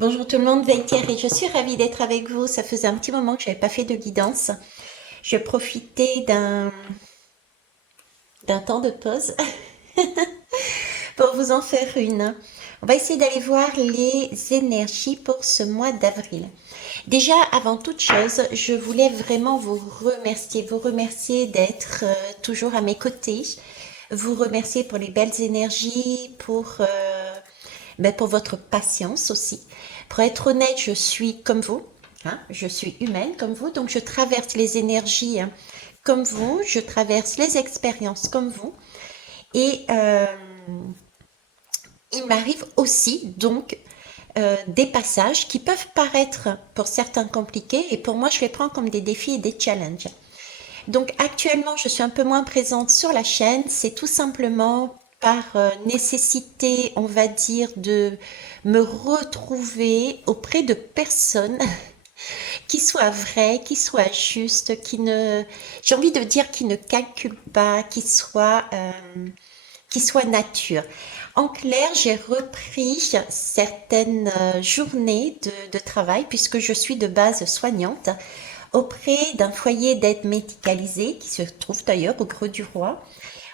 Bonjour tout le monde, Vaitière et je suis ravie d'être avec vous. Ça faisait un petit moment que je n'avais pas fait de guidance. Je profitais d'un temps de pause pour vous en faire une. On va essayer d'aller voir les énergies pour ce mois d'avril. Déjà, avant toute chose, je voulais vraiment vous remercier d'être toujours à mes côtés, vous remercier pour les belles énergies, pour votre patience aussi. Pour être honnête, je suis comme vous, hein, je suis humaine comme vous, donc je traverse les énergies comme vous, je traverse les expériences comme vous, et il m'arrive aussi donc des passages qui peuvent paraître pour certains compliqués, et pour moi je les prends comme des défis et des challenges. Donc actuellement, je suis un peu moins présente sur la chaîne. C'est tout simplement par nécessité, on va dire, de me retrouver auprès de personnes qui soient vraies, qui soient justes, j'ai envie de dire, qui ne calculent pas, qui soient nature. En clair, j'ai repris certaines journées de travail puisque je suis de base soignante auprès d'un foyer d'aide médicalisée qui se trouve d'ailleurs au Greux du Roi,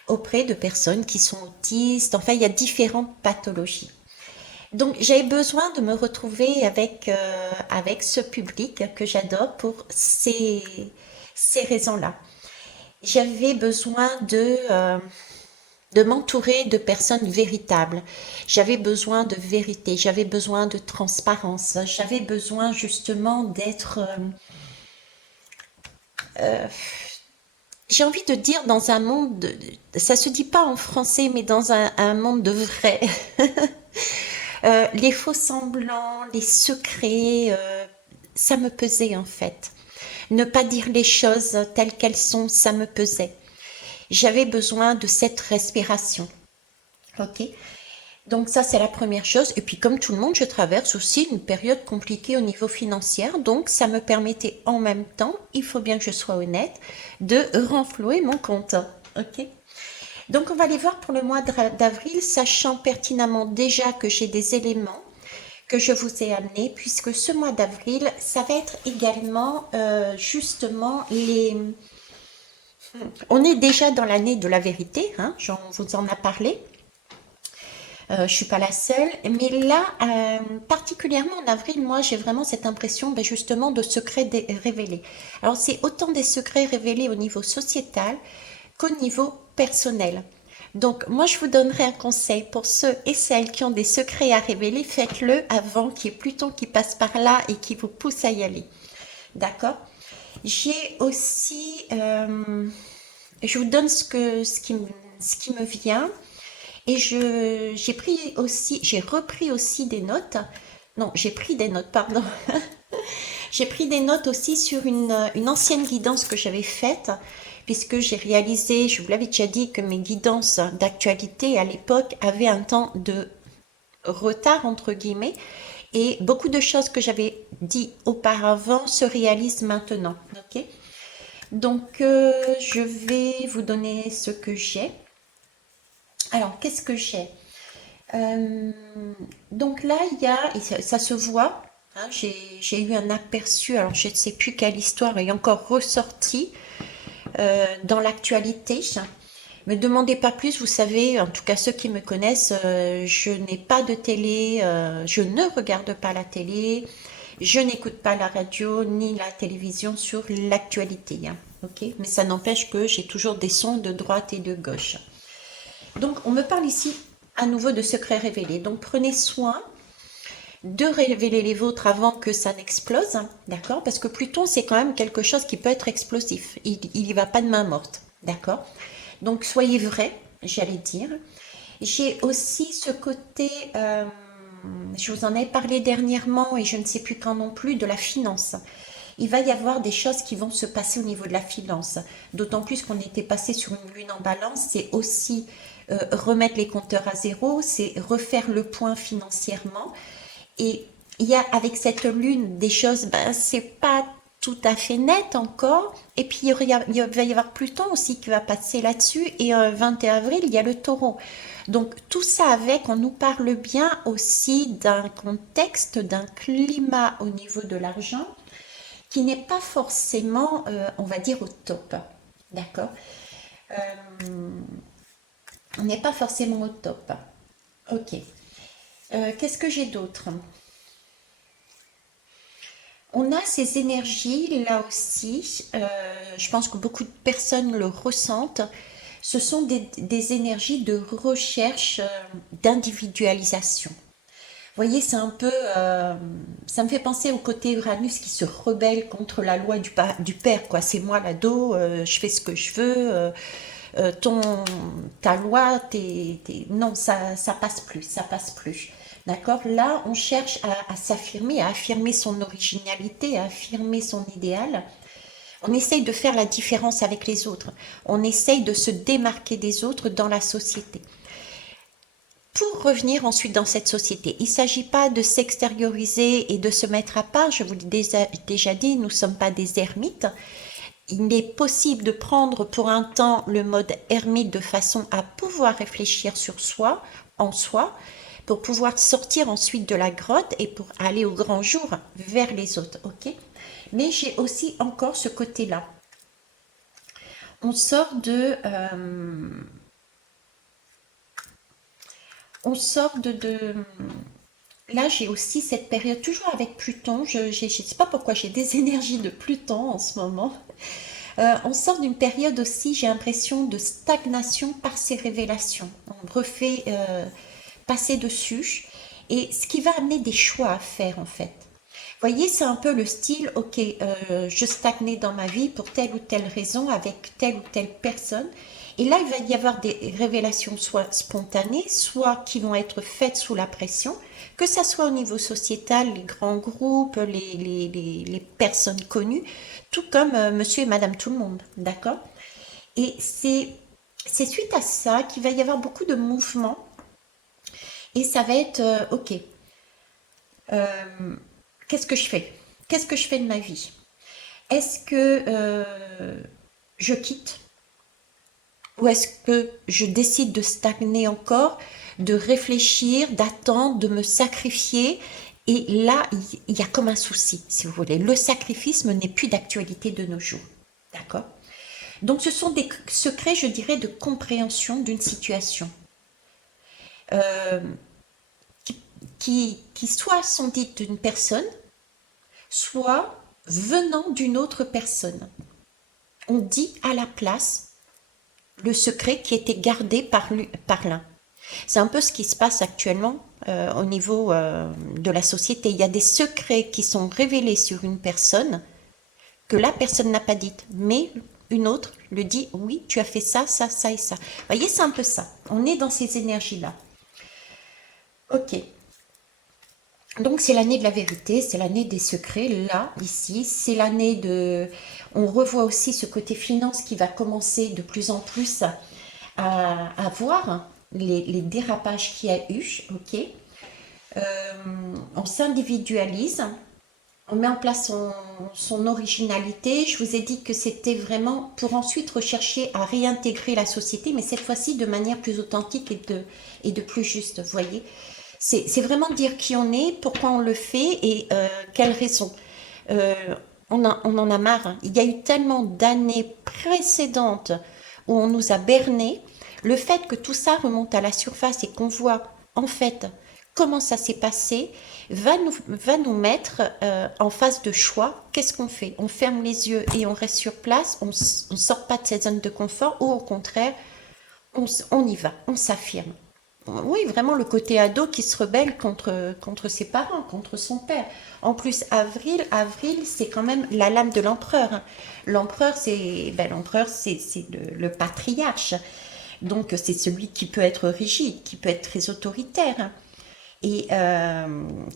auprès de personnes qui sont autistes. Enfin, il y a différentes pathologies. Donc, j'ai besoin de me retrouver avec ce public que j'adore pour ces raisons-là. J'avais besoin de m'entourer de personnes véritables. J'avais besoin de vérité, j'avais besoin de transparence, j'avais besoin justement d'être euh, j'ai envie de dire dans un monde, ça se dit pas en français, mais dans un monde de vrai. Les faux semblants, les secrets, ça me pesait en fait. Ne pas dire les choses telles qu'elles sont, ça me pesait. J'avais besoin de cette respiration. Ok. Donc ça, c'est la première chose. Et puis comme tout le monde, je traverse aussi une période compliquée au niveau financier. Donc ça me permettait en même temps, il faut bien que je sois honnête, de renflouer mon compte. Ok. Donc on va aller voir pour le mois d'avril, sachant pertinemment déjà que j'ai des éléments que je vous ai amenés, puisque ce mois d'avril, ça va être également justement les... On est déjà dans l'année de la vérité, hein, j'en vous en a parlé. Je suis pas la seule, mais là, particulièrement en avril, moi, j'ai vraiment cette impression, ben, justement, de secrets révélés. Alors, c'est autant des secrets révélés au niveau sociétal qu'au niveau personnel. Donc, moi, je vous donnerai un conseil pour ceux et celles qui ont des secrets à révéler, faites-le avant qu'il y ait Pluton qui passe par là et qui vous pousse à y aller. D'accord? J'ai aussi, je vous donne ce qui me vient. Et j'ai repris aussi des notes. Non, j'ai pris des notes, pardon. J'ai pris des notes aussi sur une ancienne guidance que j'avais faite, puisque j'ai réalisé, je vous l'avais déjà dit, que mes guidances d'actualité à l'époque avaient un temps de retard, entre guillemets, et beaucoup de choses que j'avais dit auparavant se réalisent maintenant. Ok. Donc, je vais vous donner ce que j'ai. Alors, qu'est-ce que j'ai? Euh, donc là, il y a, et ça se voit, hein, j'ai eu un aperçu, alors je ne sais plus quelle histoire est encore ressortie dans l'actualité. Me demandez pas plus, vous savez, en tout cas ceux qui me connaissent, je n'ai pas de télé, je ne regarde pas la télé, je n'écoute pas la radio ni la télévision sur l'actualité, hein, ok? Mais ça n'empêche que j'ai toujours des sons de droite et de gauche. Donc, on me parle ici à nouveau de secrets révélés. Donc, prenez soin de révéler les vôtres avant que ça n'explose, hein, d'accord? Parce que Pluton, c'est quand même quelque chose qui peut être explosif. Il y va pas de main morte, d'accord? Donc, soyez vrai, j'allais dire. J'ai aussi ce côté, je vous en ai parlé dernièrement et je ne sais plus quand non plus, de la finance. Il va y avoir des choses qui vont se passer au niveau de la finance. D'autant plus qu'on était passé sur une lune en balance, c'est aussi remettre les compteurs à zéro, c'est refaire le point financièrement. Et il y a avec cette lune des choses, ben, c'est pas tout à fait net encore. Et puis il va y avoir Pluton aussi qui va passer là-dessus. Et 21 avril, il y a le Taureau. Donc tout ça avec, on nous parle bien aussi d'un contexte, d'un climat au niveau de l'argent qui n'est pas forcément, on va dire, au top. D'accord. On n'est pas forcément au top. Ok. Qu'est-ce que j'ai d'autre? On a ces énergies là aussi, je pense que beaucoup de personnes le ressentent. Ce sont des énergies de recherche, d'individualisation. Vous voyez, c'est un peu, ça me fait penser au côté Uranus qui se rebelle contre la loi du père, quoi. C'est moi l'ado, je fais ce que je veux, ton, ta loi, non, ça passe plus, ça passe plus. D'accord? Là, on cherche à s'affirmer, à affirmer son originalité, à affirmer son idéal. On essaye de faire la différence avec les autres. On essaye de se démarquer des autres dans la société. Pour revenir ensuite dans cette société, il ne s'agit pas de s'extérioriser et de se mettre à part. Je vous l'ai déjà dit, nous ne sommes pas des ermites. Il est possible de prendre pour un temps le mode ermite de façon à pouvoir réfléchir sur soi, en soi, pour pouvoir sortir ensuite de la grotte et pour aller au grand jour vers les autres, ok? Mais j'ai aussi encore ce côté-là. On sort de... on sort de là, j'ai aussi cette période, toujours avec Pluton, je ne sais pas pourquoi j'ai des énergies de Pluton en ce moment. On sort d'une période aussi, j'ai l'impression, de stagnation par ces révélations. On refait passer dessus, et ce qui va amener des choix à faire en fait. Vous voyez, c'est un peu le style, ok, je stagnais dans ma vie pour telle ou telle raison, avec telle ou telle personne. Et là, il va y avoir des révélations soit spontanées, soit qui vont être faites sous la pression, que ça soit au niveau sociétal, les grands groupes, les personnes connues, tout comme monsieur et madame tout le monde, d'accord? Et c'est suite à ça qu'il va y avoir beaucoup de mouvements, et ça va être, ok, qu'est-ce que je fais? Qu'est-ce que je fais de ma vie? Est-ce que je quitte? Ou est-ce que je décide de stagner encore, de réfléchir, d'attendre, de me sacrifier? Et là, il y a comme un souci, si vous voulez. Le sacrifice n'est plus d'actualité de nos jours. D'accord? Donc ce sont des secrets, je dirais, de compréhension d'une situation. Euh, qui soit sont dites d'une personne, soit venant d'une autre personne. On dit à la place le secret qui était gardé par l'un. C'est un peu ce qui se passe actuellement au niveau de la société. Il y a des secrets qui sont révélés sur une personne que la personne n'a pas dite, mais une autre le dit, oui, tu as fait ça, ça, ça et ça. Vous voyez, c'est un peu ça. On est dans ces énergies-là. Ok. Donc c'est l'année de la vérité, c'est l'année des secrets, là, ici. C'est l'année de... On revoit aussi ce côté finance qui va commencer de plus en plus à voir les dérapages qu'il y a eu, ok. On s'individualise, on met en place son originalité. Je vous ai dit que c'était vraiment pour ensuite rechercher à réintégrer la société, mais cette fois-ci de manière plus authentique et de plus juste, vous voyez. C'est vraiment dire qui on est, pourquoi on le fait et quelles raisons. On en a marre, hein. Il y a eu tellement d'années précédentes où on nous a bernés. Le fait que tout ça remonte à la surface et qu'on voit en fait comment ça s'est passé va nous mettre en phase de choix. Qu'est-ce qu'on fait? On ferme les yeux et on reste sur place, on ne sort pas de cette zone de confort, ou au contraire, on y va, on s'affirme. Oui, vraiment le côté ado qui se rebelle contre ses parents, contre son père. En plus, avril, c'est quand même la lame de l'empereur, hein. L'empereur, c'est le patriarche. Donc, c'est celui qui peut être rigide, qui peut être très autoritaire, hein, et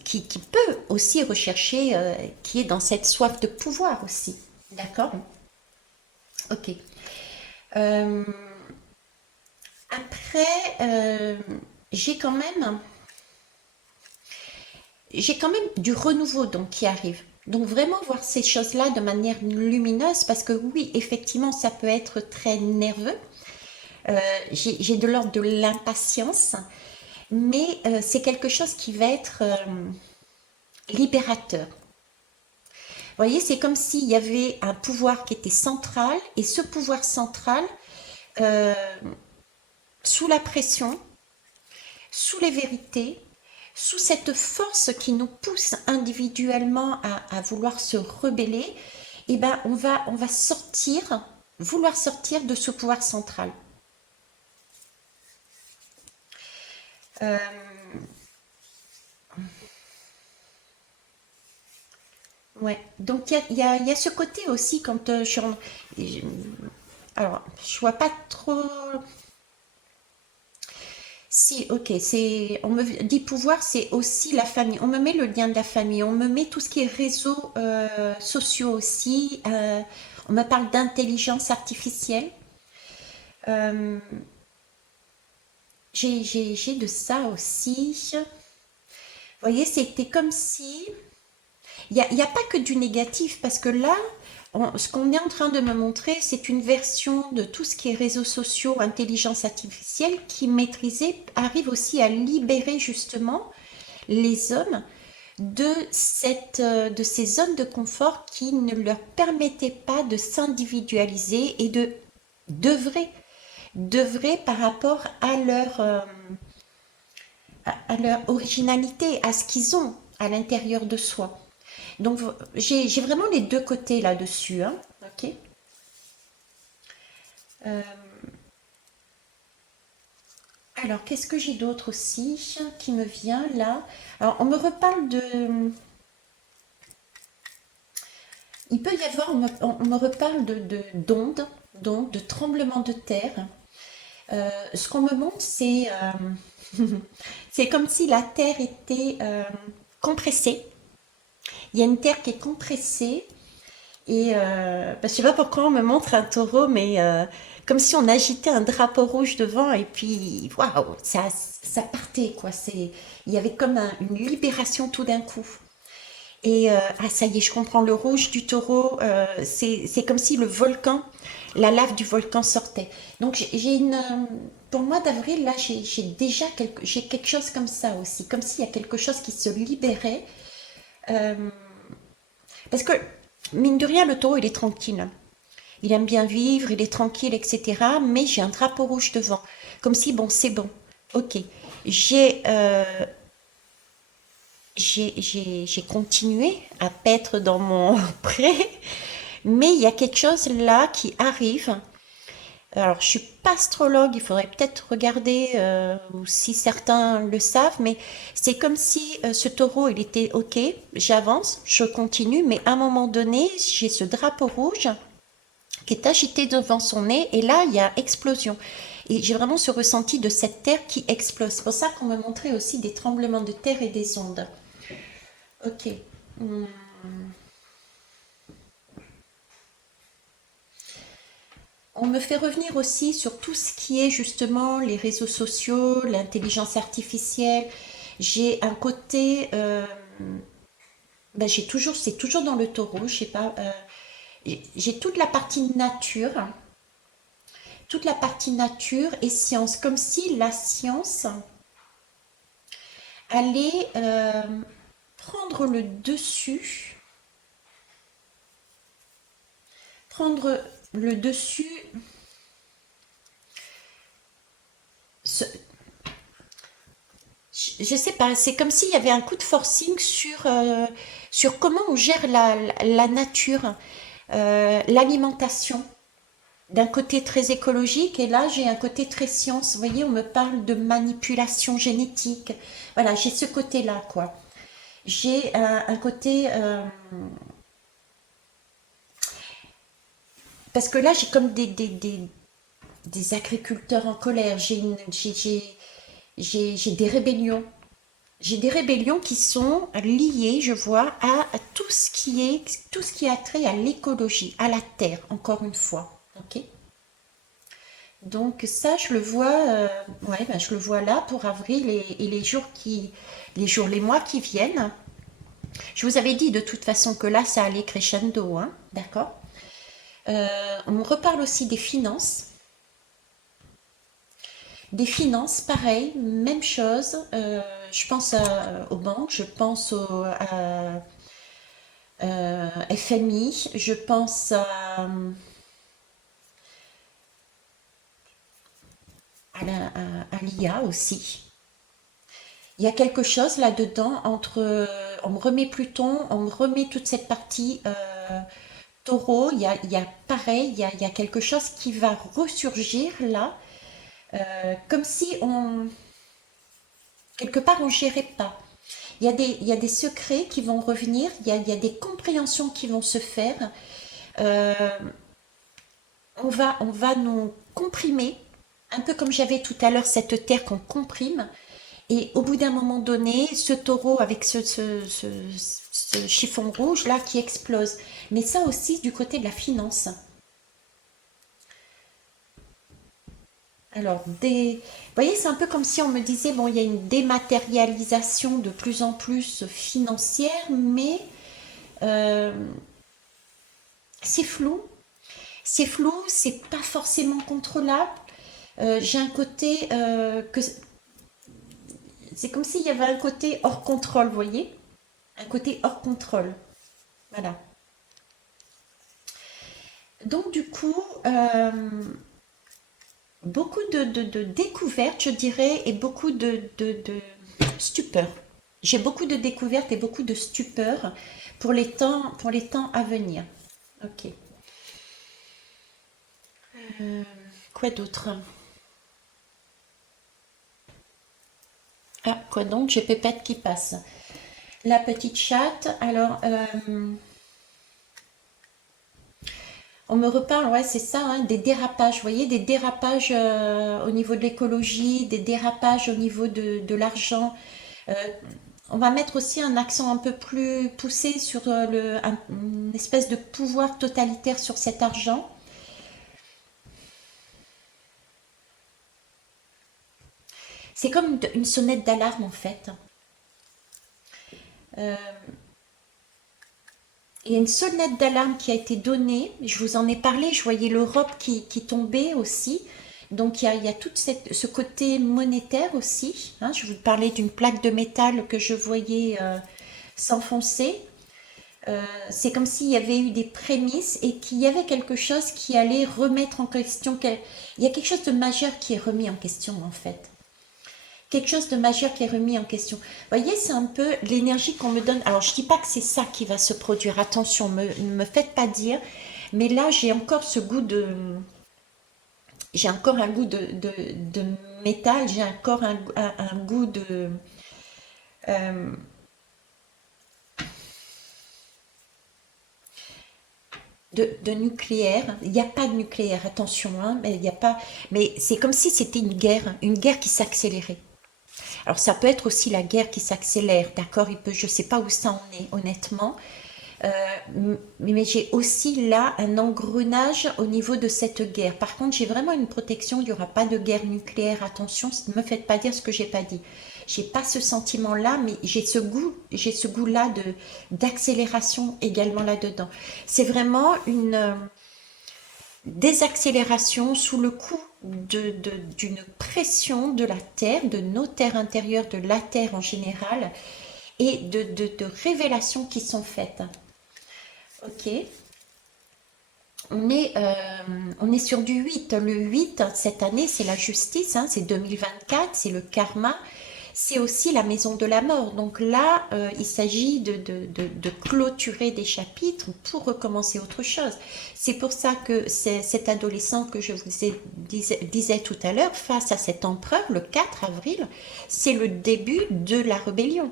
qui peut aussi rechercher, qui est dans cette soif de pouvoir aussi. D'accord? Ok. Euh, Après, j'ai quand même, j'ai quand même du renouveau donc qui arrive. Donc vraiment voir ces choses-là de manière lumineuse, parce que oui, effectivement, ça peut être très nerveux. Euh, j'ai de l'ordre de l'impatience, mais c'est quelque chose qui va être libérateur. Vous voyez, c'est comme s'il y avait un pouvoir qui était central, et ce pouvoir central, euh, sous la pression, sous les vérités, sous cette force qui nous pousse individuellement à vouloir se rebeller, eh ben on va sortir, vouloir sortir de ce pouvoir central. Euh, ouais, donc il y a ce côté aussi quand alors, je vois pas trop. Si, ok, on me dit pouvoir, c'est aussi la famille. On me met le lien de la famille, on me met tout ce qui est réseaux sociaux aussi. On me parle d'intelligence artificielle. Euh, j'ai de ça aussi. Vous voyez, c'était comme si il y a pas que du négatif, parce que là, ce qu'on est en train de me montrer, c'est une version de tout ce qui est réseaux sociaux, intelligence artificielle, qui maîtrisée arrive aussi à libérer justement les hommes de ces zones de confort qui ne leur permettaient pas de s'individualiser et de d'œuvrer, d'œuvrer par rapport à leur originalité, à ce qu'ils ont à l'intérieur de soi. Donc j'ai vraiment les deux côtés là-dessus, hein. Ok. Euh, alors qu'est-ce que j'ai d'autre aussi qui me vient là? Alors on me reparle de, il peut y avoir, on me reparle d'ondes, d'ondes, de tremblements de terre. Ce qu'on me montre, c'est c'est comme si la terre était compressée. Il y a une terre qui est compressée. Et je sais pas pourquoi on me montre un taureau, mais comme si on agitait un drapeau rouge devant, et puis waouh, ça partait quoi. Il y avait comme une libération tout d'un coup. Et ah ça y est, je comprends le rouge du taureau. C'est comme si le volcan, la lave du volcan sortait. Donc j'ai pour le mois d'avril là, j'ai déjà j'ai quelque chose comme ça aussi, comme s'il y a quelque chose qui se libérait. Euh, Parce que, mine de rien, le taureau, il est tranquille. Il aime bien vivre, il est tranquille, etc. Mais j'ai un drapeau rouge devant. Comme si, bon, c'est bon. Ok. J'ai j'ai continué à paître dans mon pré. Mais il y a quelque chose là qui arrive. Alors, je suis pas astrologue, il faudrait peut-être regarder ou si certains le savent, mais c'est comme si ce taureau, il était OK, j'avance, je continue, mais à un moment donné, j'ai ce drapeau rouge qui est agité devant son nez, et là, il y a explosion. Et j'ai vraiment ce ressenti de cette terre qui explose. C'est pour ça qu'on me montrait aussi des tremblements de terre et des ondes. OK. Hmm. On me fait revenir aussi sur tout ce qui est justement les réseaux sociaux, l'intelligence artificielle. J'ai un côté, ben j'ai toujours, c'est toujours dans le taureau, je sais pas, j'ai toute la partie nature et science, comme si la science allait prendre le dessus, prendre le dessus, se- je sais pas, c'est comme s'il y avait un coup de forcing sur comment on gère la nature, l'alimentation. D'un côté très écologique, et là j'ai un côté très science. Vous voyez, on me parle de manipulation génétique. Voilà, j'ai ce côté-là, quoi. J'ai un côté... parce que là, j'ai comme des agriculteurs en colère. J'ai des rébellions. J'ai des rébellions qui sont liées, je vois, à tout ce qui a trait à l'écologie, à la terre, encore une fois. Ok. Donc ça, je le vois, ouais, ben, je le vois là pour avril et les jours les mois qui viennent. Je vous avais dit de toute façon que là, ça allait crescendo, hein, d'accord? On me reparle aussi des finances. Des finances, pareil, même chose. Je pense aux banques, je pense à FMI, je pense à l'IA aussi. Il y a quelque chose là-dedans entre, on me remet Pluton, on me remet toute cette partie taureau, il y a pareil, il y a quelque chose qui va ressurgir là, comme si quelque part, on ne gérait pas. Il y a des secrets qui vont revenir, il y a des compréhensions qui vont se faire. Euh, on va nous comprimer, un peu comme j'avais tout à l'heure cette terre qu'on comprime. Et au bout d'un moment donné, ce taureau avec ce chiffon rouge là qui explose. Mais ça aussi du côté de la finance. Alors, vous voyez, c'est un peu comme si on me disait, bon, il y a une dématérialisation de plus en plus financière, mais euh, c'est flou. C'est flou, c'est pas forcément contrôlable. J'ai un côté que c'est comme s'il y avait un côté hors contrôle, vous voyez? Un côté hors contrôle. Voilà. Donc, du coup, beaucoup de découvertes, je dirais, et beaucoup de stupeur. J'ai beaucoup de découvertes et beaucoup de stupeur pour les temps à venir. Ok. Euh, quoi d'autre? Ah, quoi donc? J'ai Pépette qui passe. La petite chatte. Alors, on me reparle, ouais, c'est ça, hein, des dérapages. Vous voyez, des dérapages au niveau de l'écologie, des dérapages au niveau de l'argent. Euh, on va mettre aussi un accent un peu plus poussé sur une espèce de pouvoir totalitaire sur cet argent. C'est comme une sonnette d'alarme en fait. Euh, Il y a une sonnette d'alarme qui a été donnée. Je vous en ai parlé. Je voyais l'Europe qui tombait aussi. Donc il y a tout ce côté monétaire aussi, hein. Je vous parlais d'une plaque de métal que je voyais s'enfoncer. C'est comme s'il y avait eu des prémices et qu'il y avait quelque chose qui allait remettre en question. Il y a quelque chose de majeur qui est remis en question en fait. Quelque chose de majeur qui est remis en question. Vous voyez, c'est un peu l'énergie qu'on me donne. Alors, je ne dis pas que c'est ça qui va se produire. Attention, ne me faites pas dire. Mais là, j'ai encore ce goût de... J'ai encore un goût de métal. J'ai encore un goût euh, de nucléaire. Il n'y a pas de nucléaire, attention, hein, mais il n'y a pas. Mais c'est comme si c'était une guerre qui s'accélérait. Alors ça peut être aussi la guerre qui s'accélère, d'accord? Je ne sais pas où ça en est, honnêtement. Mais j'ai aussi là un engrenage au niveau de cette guerre. Par contre, j'ai vraiment une protection, il n'y aura pas de guerre nucléaire. Attention, ne me faites pas dire ce que j'ai pas dit. J'ai pas ce sentiment-là, mais j'ai ce goût-là d'accélération également là-dedans. C'est vraiment une désaccélération sous le coup d'une pression de la Terre, de nos terres intérieures, de la Terre en général, et de révélations qui sont faites. Ok. On est sur du 8. Le 8 cette année, c'est la justice, hein, c'est 2024, c'est le karma, c'est aussi la maison de la mort. Donc là, il s'agit de clôturer des chapitres pour recommencer autre chose. C'est pour ça que cet adolescent que je vous disais tout à l'heure, face à cet empereur, le 4 avril, c'est le début de la rébellion.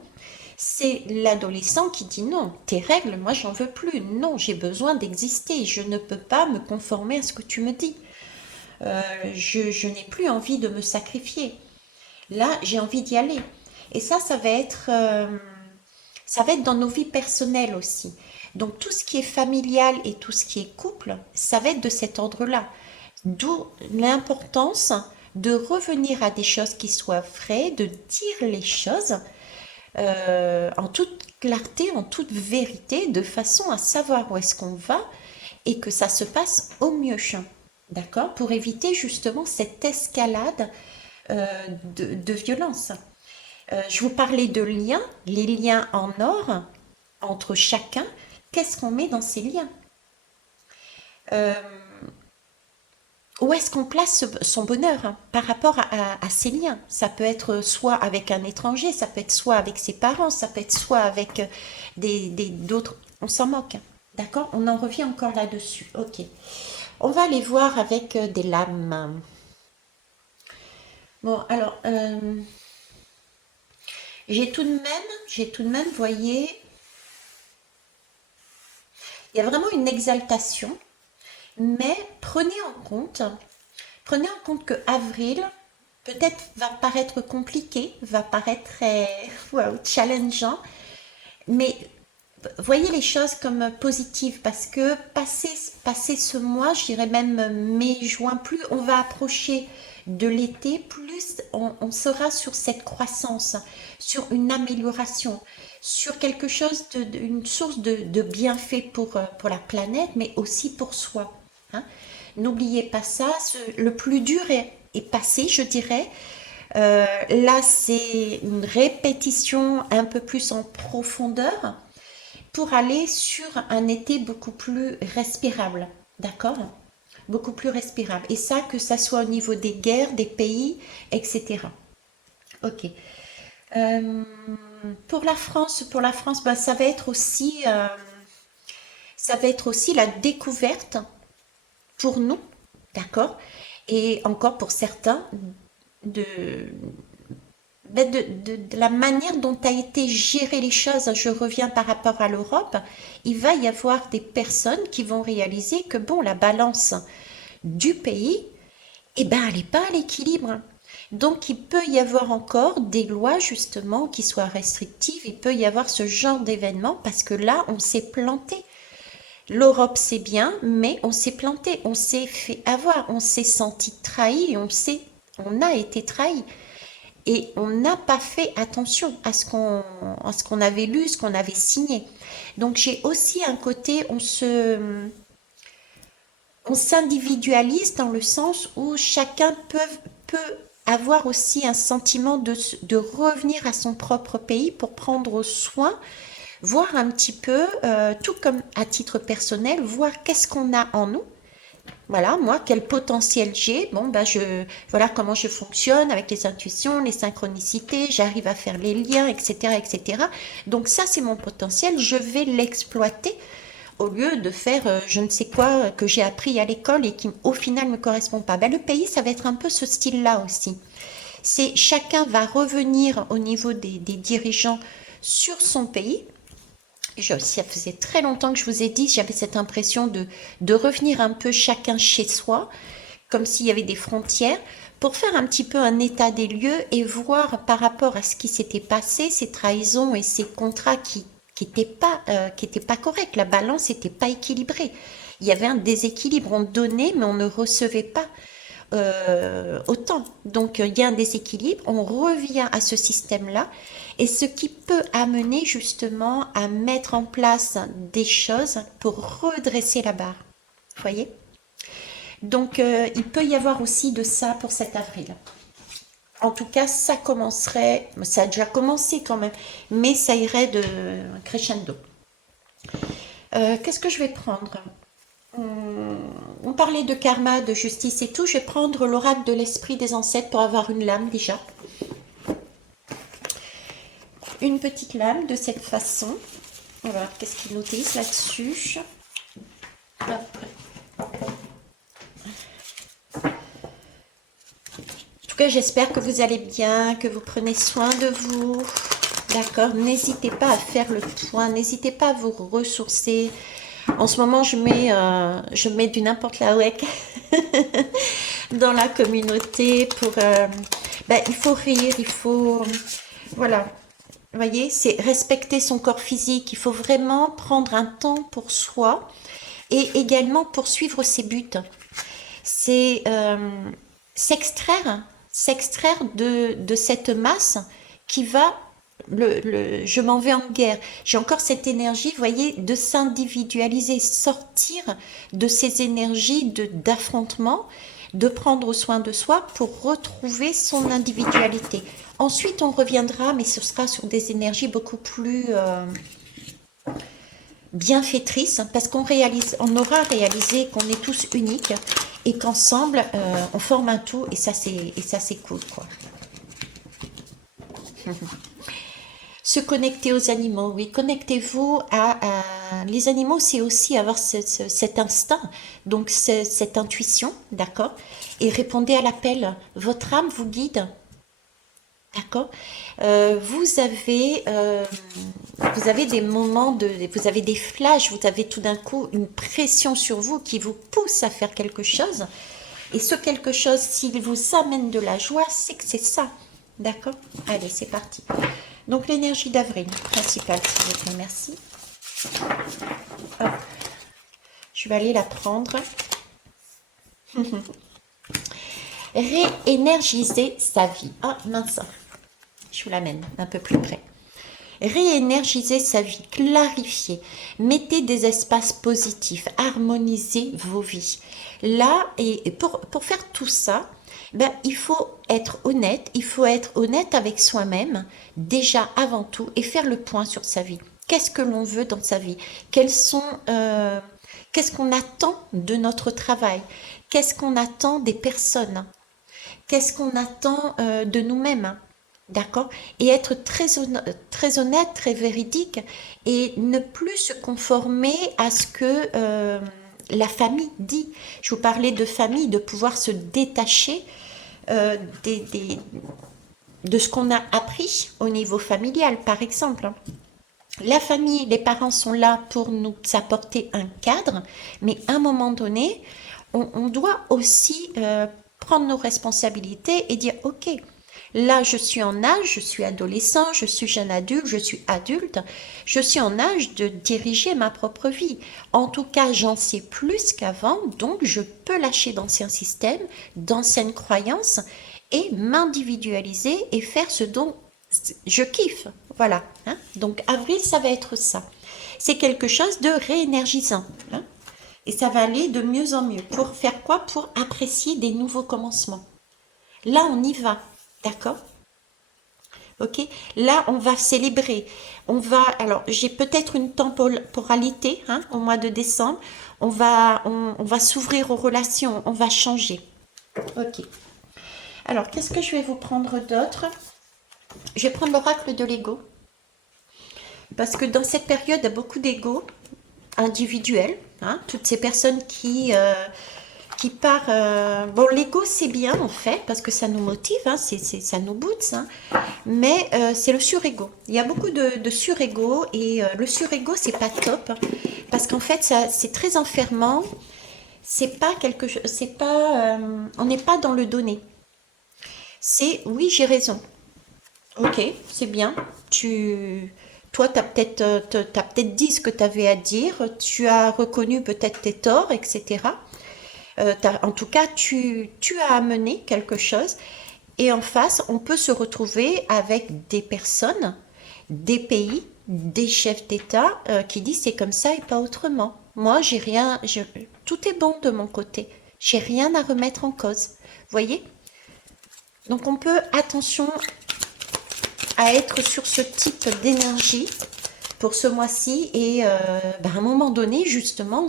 C'est l'adolescent qui dit non, tes règles, moi j'en veux plus. Non, j'ai besoin d'exister. Je ne peux pas me conformer à ce que tu me dis. Je n'ai plus envie de me sacrifier. Là, j'ai envie d'y aller. Et ça va être dans nos vies personnelles aussi. Donc tout ce qui est familial et tout ce qui est couple, ça va être de cet ordre-là. D'où l'importance de revenir à des choses qui soient vraies, de dire les choses en toute clarté, en toute vérité, de façon à savoir où est-ce qu'on va et que ça se passe au mieux, d'accord? Pour éviter justement cette escalade de violence. Je vous parlais de liens, les liens en or entre chacun. Qu'est-ce qu'on met dans ces liens? Euh, Où est-ce qu'on place son bonheur par rapport à ces liens? Ça peut être soit avec un étranger, ça peut être soit avec ses parents, ça peut être soit avec d'autres. On s'en moque, d'accord? On en revient encore là-dessus. Ok. On va aller voir avec des lames. Bon, alors, j'ai tout de même, voyez, il y a vraiment une exaltation, mais prenez en compte que avril, peut-être va paraître compliqué, va paraître très wow, challengeant, mais voyez les choses comme positives parce que passer ce mois, je dirais même mai, juin, plus on va approcher de l'été, plus on sera sur cette croissance, sur une amélioration, sur quelque chose, une source de bienfait pour la planète, mais aussi pour soi. Hein. N'oubliez pas ça, le plus dur est passé, je dirais. Là, c'est une répétition un peu plus en profondeur pour aller sur un été beaucoup plus respirable, d'accord? Beaucoup plus respirable. Et ça, que ça soit au niveau des guerres, des pays, etc. Ok. Euh, pour la France, ben, ça va être aussi la découverte pour nous, d'accord? Et encore pour certains, de, de la manière dont a été gérée les choses, je reviens par rapport à l'Europe, il va y avoir des personnes qui vont réaliser que bon, la balance du pays, eh ben, elle n'est pas à l'équilibre. Donc, il peut y avoir encore des lois justement qui soient restrictives. Il peut y avoir ce genre d'événement parce que là, on s'est planté. L'Europe, c'est bien, mais on s'est planté, on s'est fait avoir, on s'est senti trahi, on a été trahi. Et on n'a pas fait attention à ce qu'on avait lu, ce qu'on avait signé. Donc j'ai aussi un côté, on s'individualise dans le sens où chacun peut avoir aussi un sentiment de revenir à son propre pays pour prendre soin, voir un petit peu, tout comme à titre personnel, voir qu'est-ce qu'on a en nous. Voilà, moi, quel potentiel j'ai. Bon, ben voilà comment je fonctionne avec les intuitions, les synchronicités, j'arrive à faire les liens, etc., etc. Donc ça, c'est mon potentiel. Je vais l'exploiter au lieu de faire je ne sais quoi que j'ai appris à l'école et qui, au final, ne me correspond pas. Ben, le pays, ça va être un peu ce style-là aussi. C'est chacun va revenir au niveau des dirigeants sur son pays. Ça faisait très longtemps que je vous ai dit, j'avais cette impression de revenir un peu chacun chez soi, comme s'il y avait des frontières, pour faire un petit peu un état des lieux et voir par rapport à ce qui s'était passé, ces trahisons et ces contrats qui étaient pas corrects. La balance n'était pas équilibrée. Il y avait un déséquilibre. On donnait, mais on ne recevait pas autant. Donc il y a un déséquilibre, on revient à ce système-là, et ce qui peut amener justement à mettre en place des choses pour redresser la barre. Vous voyez? Donc il peut y avoir aussi de ça pour cet avril. En tout cas, ça commencerait, ça a déjà commencé quand même, mais ça irait de crescendo. Qu'est-ce que je vais prendre? On parlait de karma, de justice et tout. Je vais prendre l'oracle de l'esprit des ancêtres pour avoir une lame déjà. Une petite lame de cette façon. On va voir qu'est-ce qu'ils nous disent là-dessus. En tout cas, j'espère que vous allez bien, que vous prenez soin de vous. D'accord? N'hésitez pas à faire le point, n'hésitez pas à vous ressourcer. En ce moment, je mets du n'importe la WEC dans la communauté pour... il faut rire, il faut... Voilà. Vous voyez, c'est respecter son corps physique. Il faut vraiment prendre un temps pour soi et également poursuivre ses buts. C'est s'extraire de cette masse qui va je m'en vais en guerre. J'ai encore cette énergie, vous voyez, de s'individualiser, sortir de ces énergies d'affrontement, de prendre soin de soi pour retrouver son individualité. Ensuite, on reviendra, mais ce sera sur des énergies beaucoup plus bienfaitrices, parce on aura réalisé qu'on est tous uniques et qu'ensemble, on forme un tout, et ça, c'est cool, quoi. Se connecter aux animaux, oui, connectez-vous les animaux, c'est aussi avoir cet instinct, donc cette intuition, d'accord? Et répondez à l'appel, votre âme vous guide, d'accord? Vous avez des moments vous avez des flashs, vous avez tout d'un coup une pression sur vous qui vous pousse à faire quelque chose, et ce quelque chose, s'il vous amène de la joie, c'est que c'est ça, d'accord? Allez, c'est parti. Donc l'énergie d'avril, principale, s'il vous plaît, merci. Hop. Je vais aller la prendre. Réénergiser sa vie. Ah, mince. Je vous l'amène un peu plus près. Réénergiser sa vie, clarifier, mettez des espaces positifs, harmonisez vos vies. Là, et pour faire tout ça, ben, il faut être honnête avec soi-même, déjà avant tout, et faire le point sur sa vie. Qu'est-ce que l'on veut dans sa vie? Qu'est-ce qu'on attend de notre travail? Qu'est-ce qu'on attend des personnes? Qu'est-ce qu'on attend de nous-mêmes? D'accord? Et être très honnête, très véridique, et ne plus se conformer à ce que la famille dit. Je vous parlais de famille, de pouvoir se détacher de ce qu'on a appris au niveau familial, par exemple. La famille, les parents sont là pour nous apporter un cadre, mais à un moment donné, on doit aussi prendre nos responsabilités et dire, ok, là je suis en âge, je suis adolescent, je suis jeune adulte, je suis adulte, je suis en âge de diriger ma propre vie. En tout cas, j'en sais plus qu'avant, donc je peux lâcher d'anciens systèmes, d'anciennes croyances et m'individualiser et faire ce dont je kiffe. Voilà. Hein. Donc avril, ça va être ça. C'est quelque chose de réénergisant. Hein. Et ça va aller de mieux en mieux. Pour faire quoi? Pour apprécier des nouveaux commencements. Là, on y va. D'accord? Ok? Là, on va célébrer. Alors, j'ai peut-être une temporalité hein, au mois de décembre. On va s'ouvrir aux relations. On va changer. Ok. Alors, qu'est-ce que je vais vous prendre d'autre? Je vais prendre l'oracle de l'ego. Parce que dans cette période, il y a beaucoup d'ego individuel. Hein, toutes ces personnes qui partent... bon, l'ego, c'est bien en fait, parce que ça nous motive, hein, ça nous booste. Hein, mais c'est le surego. Il y a beaucoup de surego. Et le surego, c'est pas top. Parce qu'en fait, c'est très enfermant. C'est pas quelque chose... on n'est pas dans le donner. C'est oui, j'ai raison. Ok, c'est bien. Toi, tu as peut-être dit ce que tu avais à dire. Tu as reconnu peut-être tes torts, etc. En tout cas, tu as amené quelque chose. Et en face, on peut se retrouver avec des personnes, des pays, des chefs d'État qui disent c'est comme ça et pas autrement. Moi, j'ai rien. Tout est bon de mon côté. J'ai rien à remettre en cause. Vous voyez? Donc, on peut, attention, à être sur ce type d'énergie pour ce mois-ci et à un moment donné justement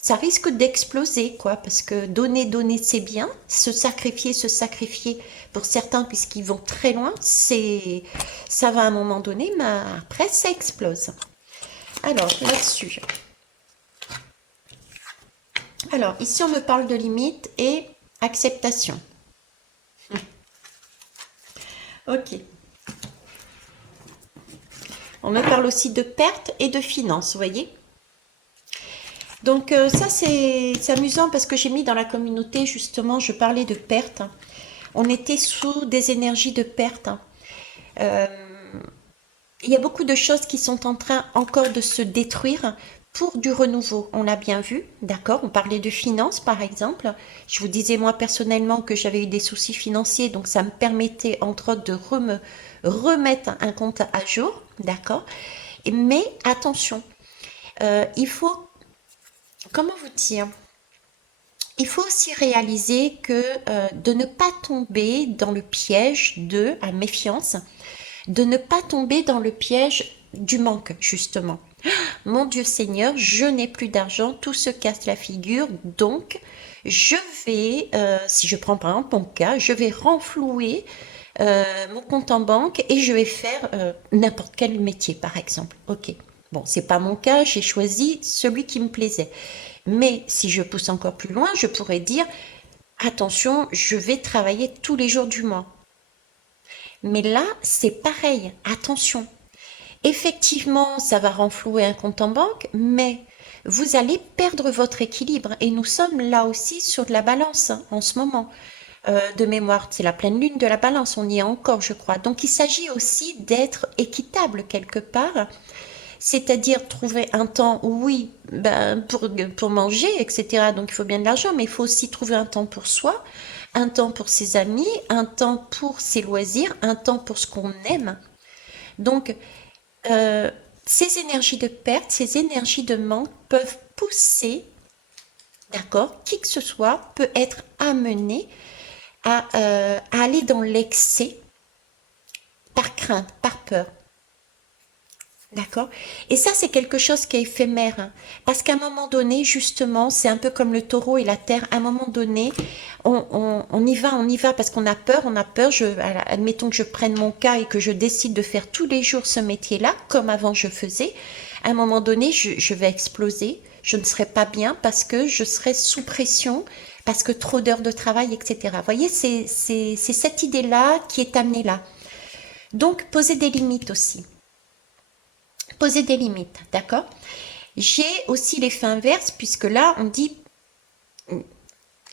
ça risque d'exploser quoi parce que donner c'est bien, se sacrifier pour certains puisqu'ils vont très loin, ça va à un moment donné mais après ça explose. Alors là-dessus, alors ici on me parle de limite et acceptation. Ok. On me parle aussi de perte et de finances, vous voyez. Donc ça c'est amusant parce que j'ai mis dans la communauté justement, je parlais de perte. On était sous des énergies de perte. Il y a beaucoup de choses qui sont en train encore de se détruire pour du renouveau. On l'a bien vu, d'accord? On parlait de finances, par exemple. Je vous disais, moi, personnellement, que j'avais eu des soucis financiers, donc ça me permettait, entre autres, de remettre un compte à jour, d'accord? Mais attention, il faut, comment vous dire? Il faut aussi réaliser que de ne pas tomber dans le piège de la méfiance, de ne pas tomber dans le piège du manque, justement. Mon Dieu Seigneur, je n'ai plus d'argent, tout se casse la figure, donc je vais, si je prends par exemple mon cas, je vais renflouer mon compte en banque et je vais faire n'importe quel métier, par exemple. Ok. Bon, c'est pas mon cas, j'ai choisi celui qui me plaisait. Mais si je pousse encore plus loin, je pourrais dire, attention, je vais travailler tous les jours du mois. Mais là, c'est pareil, attention. Effectivement, ça va renflouer un compte en banque, mais vous allez perdre votre équilibre. Et nous sommes là aussi sur de la balance en ce moment. De mémoire, c'est la pleine lune de la balance, on y est encore, je crois. Donc il s'agit aussi d'être équitable quelque part, c'est-à-dire trouver un temps, oui, ben, pour manger, etc. Donc il faut bien de l'argent, mais il faut aussi trouver un temps pour soi, un temps pour ses amis, un temps pour ses loisirs, un temps pour ce qu'on aime. Donc euh, ces énergies de perte, ces énergies de manque peuvent pousser, d'accord, qui que ce soit peut être amené à aller dans l'excès par crainte, par peur. D'accord? Et ça, c'est quelque chose qui est éphémère, hein. Parce qu'à un moment donné, justement, c'est un peu comme le taureau et la terre. À un moment donné, on y va parce qu'on a peur, on a peur. Admettons que je prenne mon cas et que je décide de faire tous les jours ce métier-là, comme avant je faisais. À un moment donné, je vais exploser. Je ne serai pas bien parce que je serai sous pression, parce que trop d'heures de travail, etc. Vous voyez, c'est cette idée-là qui est amenée là. Donc, poser des limites aussi. Poser des limites, d'accord? J'ai aussi l'effet inverse, puisque là, on dit,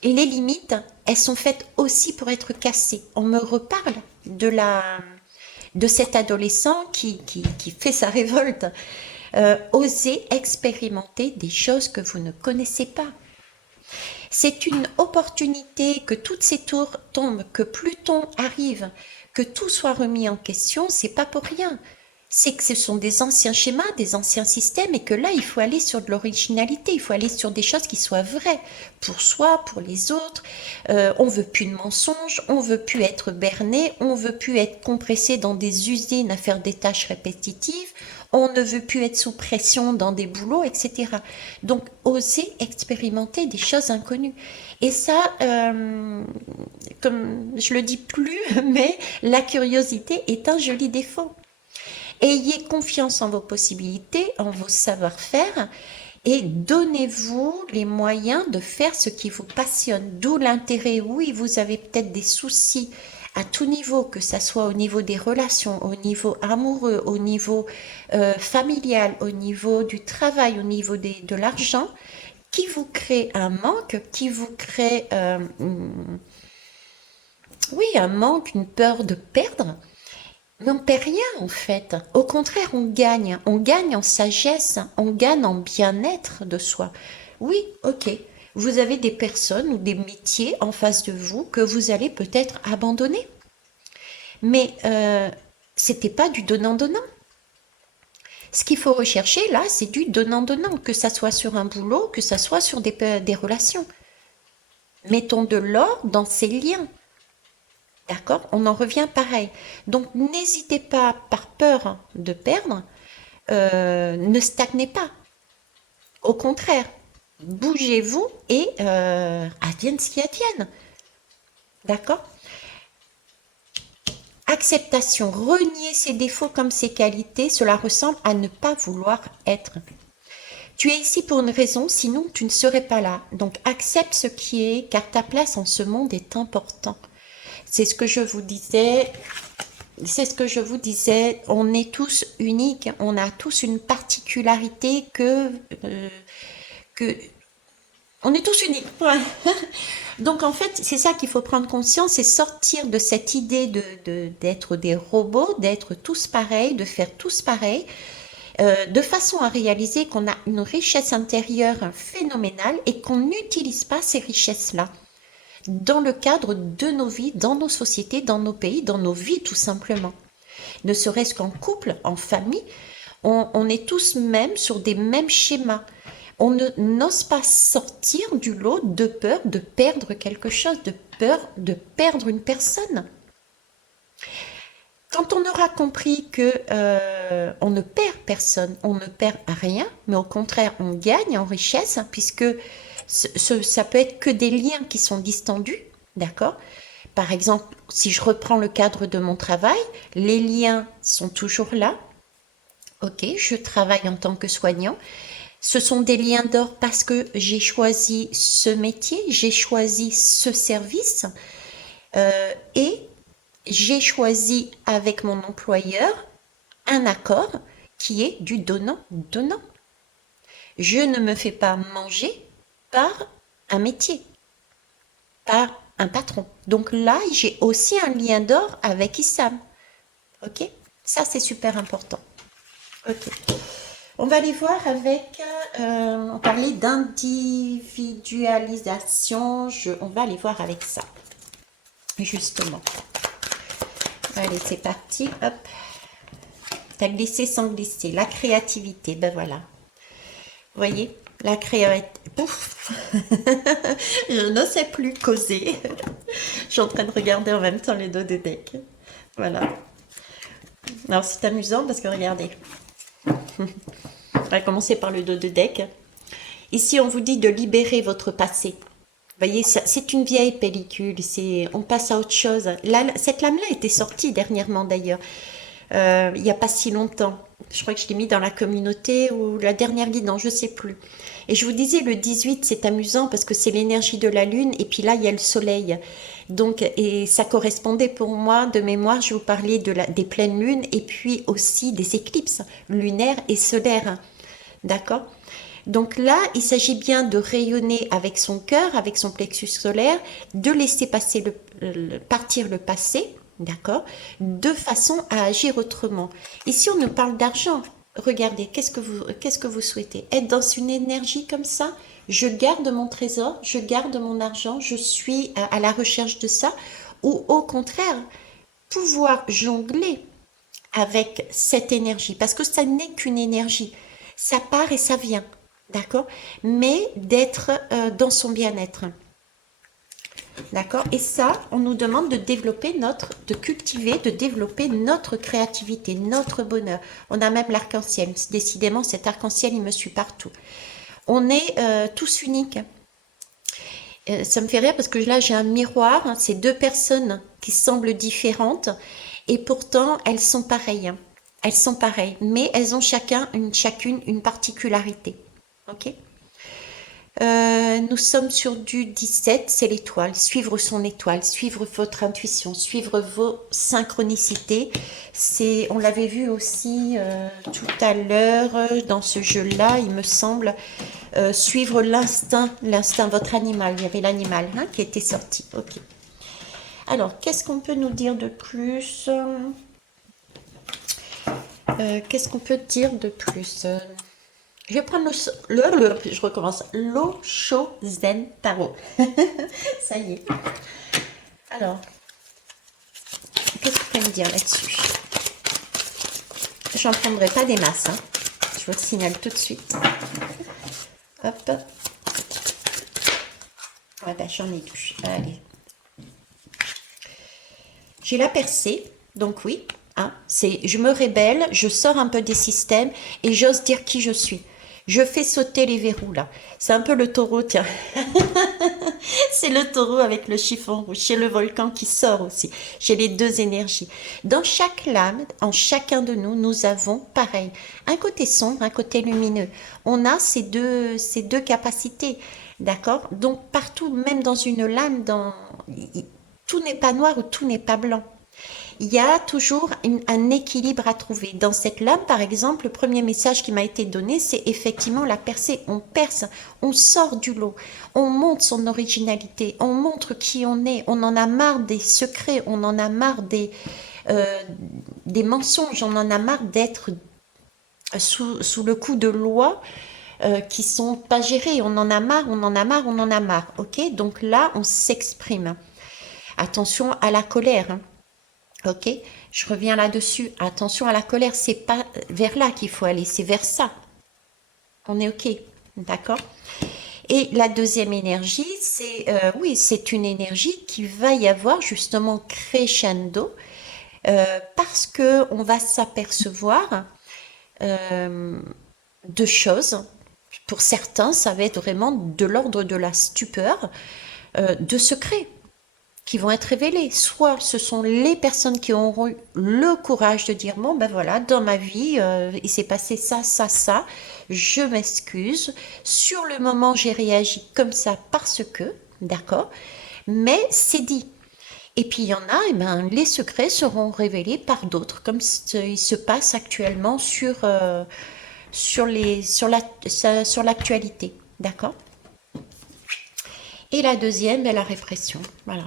les limites, elles sont faites aussi pour être cassées. On me reparle de cet adolescent qui fait sa révolte. Osez expérimenter des choses que vous ne connaissez pas. C'est une opportunité que toutes ces tours tombent, que Pluton arrive, que tout soit remis en question, c'est pas pour rien. C'est que ce sont des anciens schémas, des anciens systèmes, et que là, il faut aller sur de l'originalité, il faut aller sur des choses qui soient vraies, pour soi, pour les autres. On veut plus de mensonges, on veut plus être berné, on veut plus être compressé dans des usines à faire des tâches répétitives, on ne veut plus être sous pression dans des boulots, etc. Donc, oser expérimenter des choses inconnues. Et ça, comme je le dis plus, mais la curiosité est un joli défaut. Ayez confiance en vos possibilités, en vos savoir-faire et donnez-vous les moyens de faire ce qui vous passionne. D'où l'intérêt, oui, vous avez peut-être des soucis à tout niveau, que ça soit au niveau des relations, au niveau amoureux, au niveau familial, au niveau du travail, au niveau de l'argent, qui vous crée un manque, qui vous crée oui, un manque, une peur de perdre. Mais on perd rien en fait. Au contraire, on gagne. On gagne en sagesse, on gagne en bien-être de soi. Oui, ok. Vous avez des personnes ou des métiers en face de vous que vous allez peut-être abandonner. Mais c'était pas du donnant-donnant. Ce qu'il faut rechercher là, c'est du donnant-donnant, que ça soit sur un boulot, que ça soit sur des relations. Mettons de l'or dans ces liens. D'accord? On en revient pareil. Donc n'hésitez pas, par peur de perdre, ne stagnez pas. Au contraire, bougez-vous et advienne ce qui advienne. D'accord? Acceptation, renier ses défauts comme ses qualités, cela ressemble à ne pas vouloir être. Tu es ici pour une raison, sinon tu ne serais pas là. Donc accepte ce qui est, car ta place en ce monde est importante. C'est ce que je vous disais. C'est ce que je vous disais. On est tous uniques. On a tous une particularité que on est tous uniques. Ouais. Donc en fait, c'est ça qu'il faut prendre conscience, c'est sortir de cette idée d'être des robots, d'être tous pareils, de faire tous pareil, de façon à réaliser qu'on a une richesse intérieure phénoménale et qu'on n'utilise pas ces richesses-là dans le cadre de nos vies, dans nos sociétés, dans nos pays, dans nos vies tout simplement. Ne serait-ce qu'en couple, en famille, on est tous même sur des mêmes schémas. On n'ose pas sortir du lot de peur de perdre quelque chose, de peur de perdre une personne. Quand on aura compris que on ne perd personne, on ne perd rien, mais au contraire, on gagne en richesse, puisque ça peut être que des liens qui sont distendus, d'accord? Par exemple, si je reprends le cadre de mon travail, les liens sont toujours là. Ok, je travaille en tant que soignant. Ce sont des liens d'or parce que j'ai choisi ce métier, j'ai choisi ce service et j'ai choisi avec mon employeur un accord qui est du donnant-donnant. Je ne me fais pas manger par un métier, par un patron. Donc là, j'ai aussi un lien d'or avec Issam. Ok? Ça, c'est super important. Ok. On va aller voir avec, on parlait d'individualisation, on va aller voir avec ça, justement. Allez, c'est parti, hop. T'as glissé sans glisser, la créativité, ben voilà. Vous voyez, la créativité, pouf, je ne sais plus causer. Je suis en train de regarder en même temps les dos de deck. Voilà. Alors, c'est amusant parce que regardez. On va commencer par le dos de deck. Ici, on vous dit de libérer votre passé. Vous voyez, c'est une vieille pellicule. On passe à autre chose. Cette lame-là était sortie dernièrement d'ailleurs. Il n'y a pas si longtemps. Je crois que je l'ai mis dans la communauté ou la dernière guidance, je ne sais plus. Et je vous disais, le 18, c'est amusant parce que c'est l'énergie de la lune et puis là, il y a le soleil. Donc, et ça correspondait pour moi, de mémoire, je vous parlais des pleines lunes et puis aussi des éclipses lunaires et solaires. D'accord? Donc là, il s'agit bien de rayonner avec son cœur, avec son plexus solaire, de laisser passer partir le passé, d'accord, de façon à agir autrement. Ici, on nous parle d'argent. Regardez, qu'est-ce que vous souhaitez? Être dans une énergie comme ça? Je garde mon trésor, je garde mon argent, je suis à la recherche de ça, ou au contraire, pouvoir jongler avec cette énergie, parce que ça n'est qu'une énergie. Ça part et ça vient, d'accord? Mais d'être dans son bien-être. D'accord? Et ça, on nous demande de développer de cultiver, de développer notre créativité, notre bonheur. On a même l'arc-en-ciel. Décidément, cet arc-en-ciel, il me suit partout. On est tous uniques. Ça me fait rire parce que là, j'ai un miroir. Hein, c'est deux personnes qui semblent différentes et pourtant, elles sont pareilles. Hein. Elles sont pareilles, mais elles ont chacune une particularité. Ok? Nous sommes sur du 17, c'est l'étoile. Suivre son étoile, suivre votre intuition, suivre vos synchronicités. On l'avait vu aussi tout à l'heure dans ce jeu-là, il me semble. Suivre l'instinct, votre animal. Il y avait l'animal hein, qui était sorti. Ok. Alors, qu'est-ce qu'on peut nous dire de plus? Qu'est-ce qu'on peut dire de plus? Je vais prendre je recommence. L'Osho Zen Tarot. Ça y est. Alors, qu'est-ce que vous pouvez me dire là-dessus? J'en prendrai pas des masses. Hein. Je vous le signale tout de suite. Hop. Ah ben, j'en ai deux. Allez. J'ai la percée. Donc oui. Hein, je me rébelle, je sors un peu des systèmes et j'ose dire qui je suis. Je fais sauter les verrous là. C'est un peu le taureau, tiens. C'est le taureau avec le chiffon rouge. Chez le volcan qui sort aussi. J'ai les deux énergies. Dans chaque lame, en chacun de nous, nous avons pareil. Un côté sombre, un côté lumineux. On a ces deux capacités. D'accord? Donc partout, même dans une lame, tout n'est pas noir ou tout n'est pas blanc. Il y a toujours un équilibre à trouver. Dans cette lame, par exemple, le premier message qui m'a été donné, c'est effectivement la percée. On perce, on sort du lot, on montre son originalité, on montre qui on est. On en a marre des secrets, on en a marre des mensonges, on en a marre d'être sous le coup de lois qui sont pas gérées. On en a marre, on en a marre, on en a marre. Ok, donc là, on s'exprime. Attention à la colère. Hein. Ok, je reviens là-dessus. Attention à la colère, c'est pas vers là qu'il faut aller, c'est vers ça. On est ok, d'accord? Et la deuxième énergie, c'est oui, c'est une énergie qui va y avoir justement crescendo parce que on va s'apercevoir euh, de choses. Pour certains, ça va être vraiment de l'ordre de la stupeur, de secrets qui vont être révélés. Soit ce sont les personnes qui auront eu le courage de dire, bon ben voilà, dans ma vie, il s'est passé ça, ça, ça, je m'excuse. Sur le moment, j'ai réagi comme ça parce que, d'accord, mais c'est dit. Et puis il y en a, eh ben, les secrets seront révélés par d'autres, comme il se passe actuellement sur l'actualité. D'accord? Et la deuxième, ben, la répression. Voilà.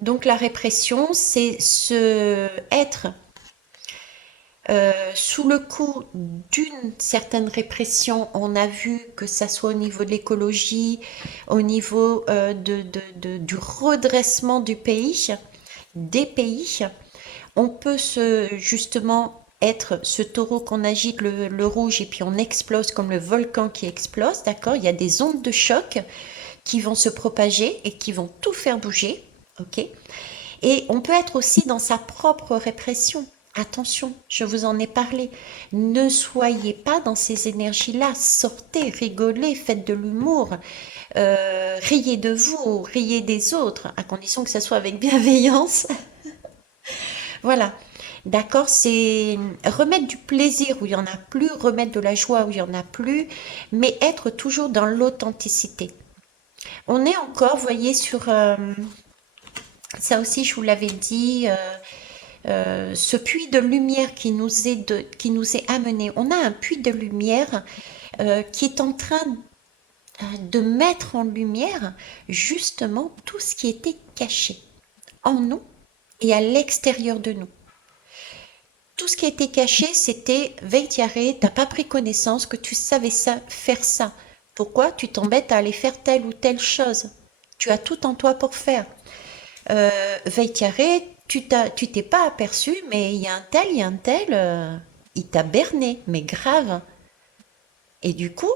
Donc la répression, c'est être sous le coup d'une certaine répression. On a vu que ça soit au niveau de l'écologie, au niveau du redressement du pays, des pays. On peut justement être ce taureau qu'on agite le rouge et puis on explose comme le volcan qui explose, d'accord? Il y a des ondes de choc qui vont se propager et qui vont tout faire bouger, ok? Et on peut être aussi dans sa propre répression. Attention, je vous en ai parlé. Ne soyez pas dans ces énergies-là. Sortez, rigolez, faites de l'humour, riez de vous, riez des autres, à condition que ça soit avec bienveillance. Voilà. D'accord, c'est remettre du plaisir où il n'y en a plus, remettre de la joie où il n'y en a plus, mais être toujours dans l'authenticité. On est encore, vous voyez, sur ça aussi, je vous l'avais dit, ce puits de lumière qui nous est amené. On a un puits de lumière qui est en train de mettre en lumière justement tout ce qui était caché en nous et à l'extérieur de nous. Tout ce qui était caché, c'était Veitiare, t'as pas pris connaissance que tu savais ça, faire ça. Pourquoi tu t'embêtes à aller faire telle ou telle chose? Tu as tout en toi pour faire. Veitiare, tu t'es pas aperçu, mais il y a un tel, il t'a berné, mais grave. Et du coup,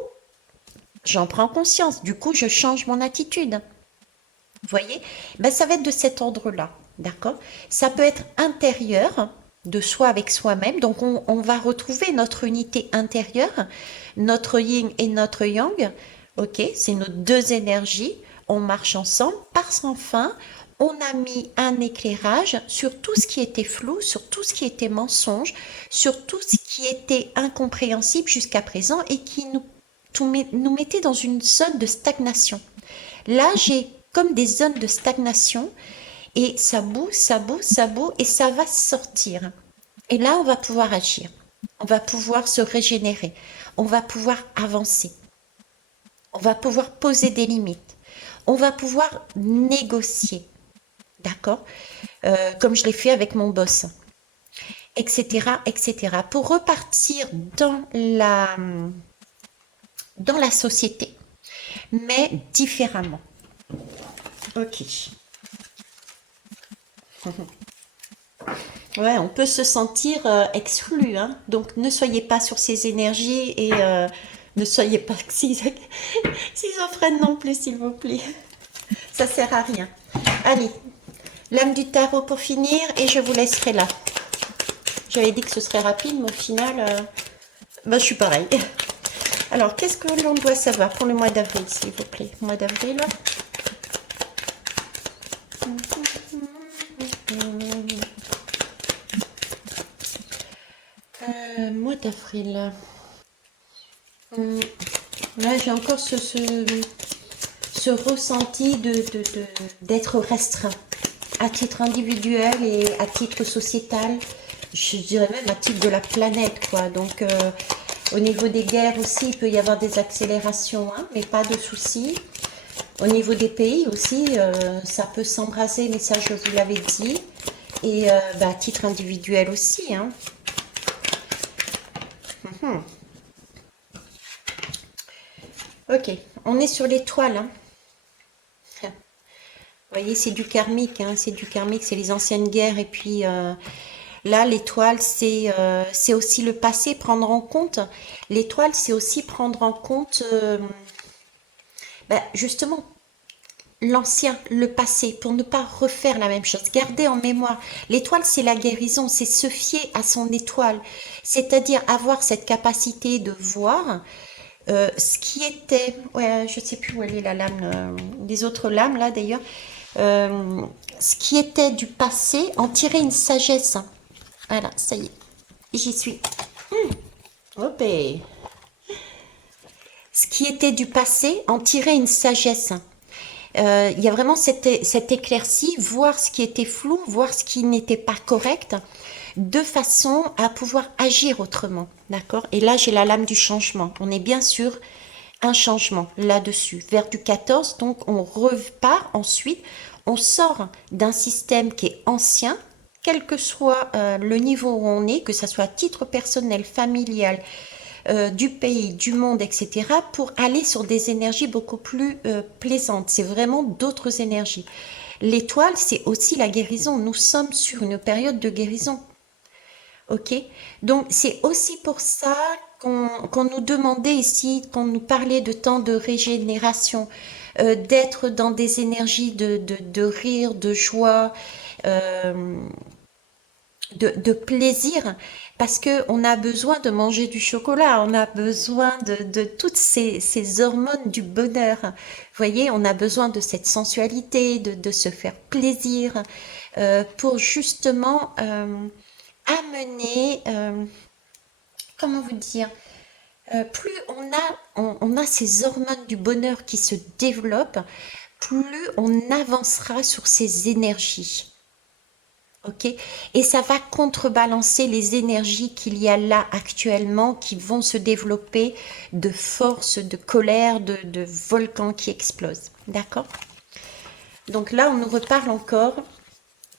j'en prends conscience. Du coup, je change mon attitude. Vous voyez? Ben, ça va être de cet ordre-là. D'accord? Ça peut être intérieur, de soi avec soi-même. Donc, on va retrouver notre unité intérieure, notre yin et notre yang. Ok? C'est nos deux énergies. On marche ensemble parce qu'enfin, on a mis un éclairage sur tout ce qui était flou, sur tout ce qui était mensonge, sur tout ce qui était incompréhensible jusqu'à présent et qui nous mettait dans une zone de stagnation. Là, j'ai comme des zones de stagnation et ça boue, ça boue, ça boue et ça va sortir. Et là, on va pouvoir agir. On va pouvoir se régénérer. On va pouvoir avancer. On va pouvoir poser des limites. On va pouvoir négocier. D'accord? Comme je l'ai fait avec mon boss. Etc. etc. Pour repartir dans la société. Mais différemment. Ok. Ouais, on peut se sentir exclu, hein. Donc ne soyez pas sur ces énergies et ne soyez pas schizophrène non plus, s'il vous plaît. Ça sert à rien. Allez, l'âme du tarot pour finir et je vous laisserai là. J'avais dit que ce serait rapide, mais au final, ben, je suis pareil. Alors, qu'est-ce que l'on doit savoir pour le mois d'avril, s'il vous plaît? Mois d'avril. Mois d'avril. Là, j'ai encore ce ressenti d'être restreint à titre individuel et à titre sociétal. Je dirais même à titre de la planète, quoi. Donc, au niveau des guerres aussi, il peut y avoir des accélérations, hein, mais pas de soucis. Au niveau des pays aussi, ça peut s'embraser, mais ça, je vous l'avais dit. Et à titre individuel aussi, hein. Ok, on est sur l'étoile, hein. Vous voyez, c'est du karmique, hein, c'est du karmique, c'est les anciennes guerres. Et puis là, l'étoile, c'est aussi le passé, prendre en compte. L'étoile, c'est aussi prendre en compte, justement, l'ancien, le passé, pour ne pas refaire la même chose. Garder en mémoire. L'étoile, c'est la guérison, c'est se fier à son étoile. C'est-à-dire avoir cette capacité de voir ce qui était, ouais, je sais plus où elle est la lame, les autres lames là d'ailleurs, euh, ce qui était du passé, en tirer une sagesse. Voilà, ça y est, j'y suis. Hop, ce qui était du passé, en tirer une sagesse. Il y a vraiment cette éclaircie, voir ce qui était flou, voir ce qui n'était pas correct, de façon à pouvoir agir autrement. D'accord? Et là, j'ai la lame du changement. On est bien sûr un changement là-dessus. Vers du 14, donc on repart ensuite, on sort d'un système qui est ancien, quel que soit le niveau où on est, que ce soit à titre personnel, familial, du pays, du monde, etc., pour aller sur des énergies beaucoup plus plaisantes. C'est vraiment d'autres énergies. L'étoile, c'est aussi la guérison. Nous sommes sur une période de guérison. Ok? Donc, c'est aussi pour ça qu'on nous demandait ici, qu'on nous parlait de temps de régénération, d'être dans des énergies de rire, de joie, euh, de plaisir, parce que on a besoin de manger du chocolat, on a besoin de toutes ces hormones du bonheur. Vous voyez, on a besoin de cette sensualité, de se faire plaisir, pour justement amener, comment vous dire, plus on a ces hormones du bonheur qui se développent, plus on avancera sur ces énergies. Ok? Et ça va contrebalancer les énergies qu'il y a là actuellement qui vont se développer de force, de colère, de volcans qui explosent. D'accord? Donc là, on nous reparle encore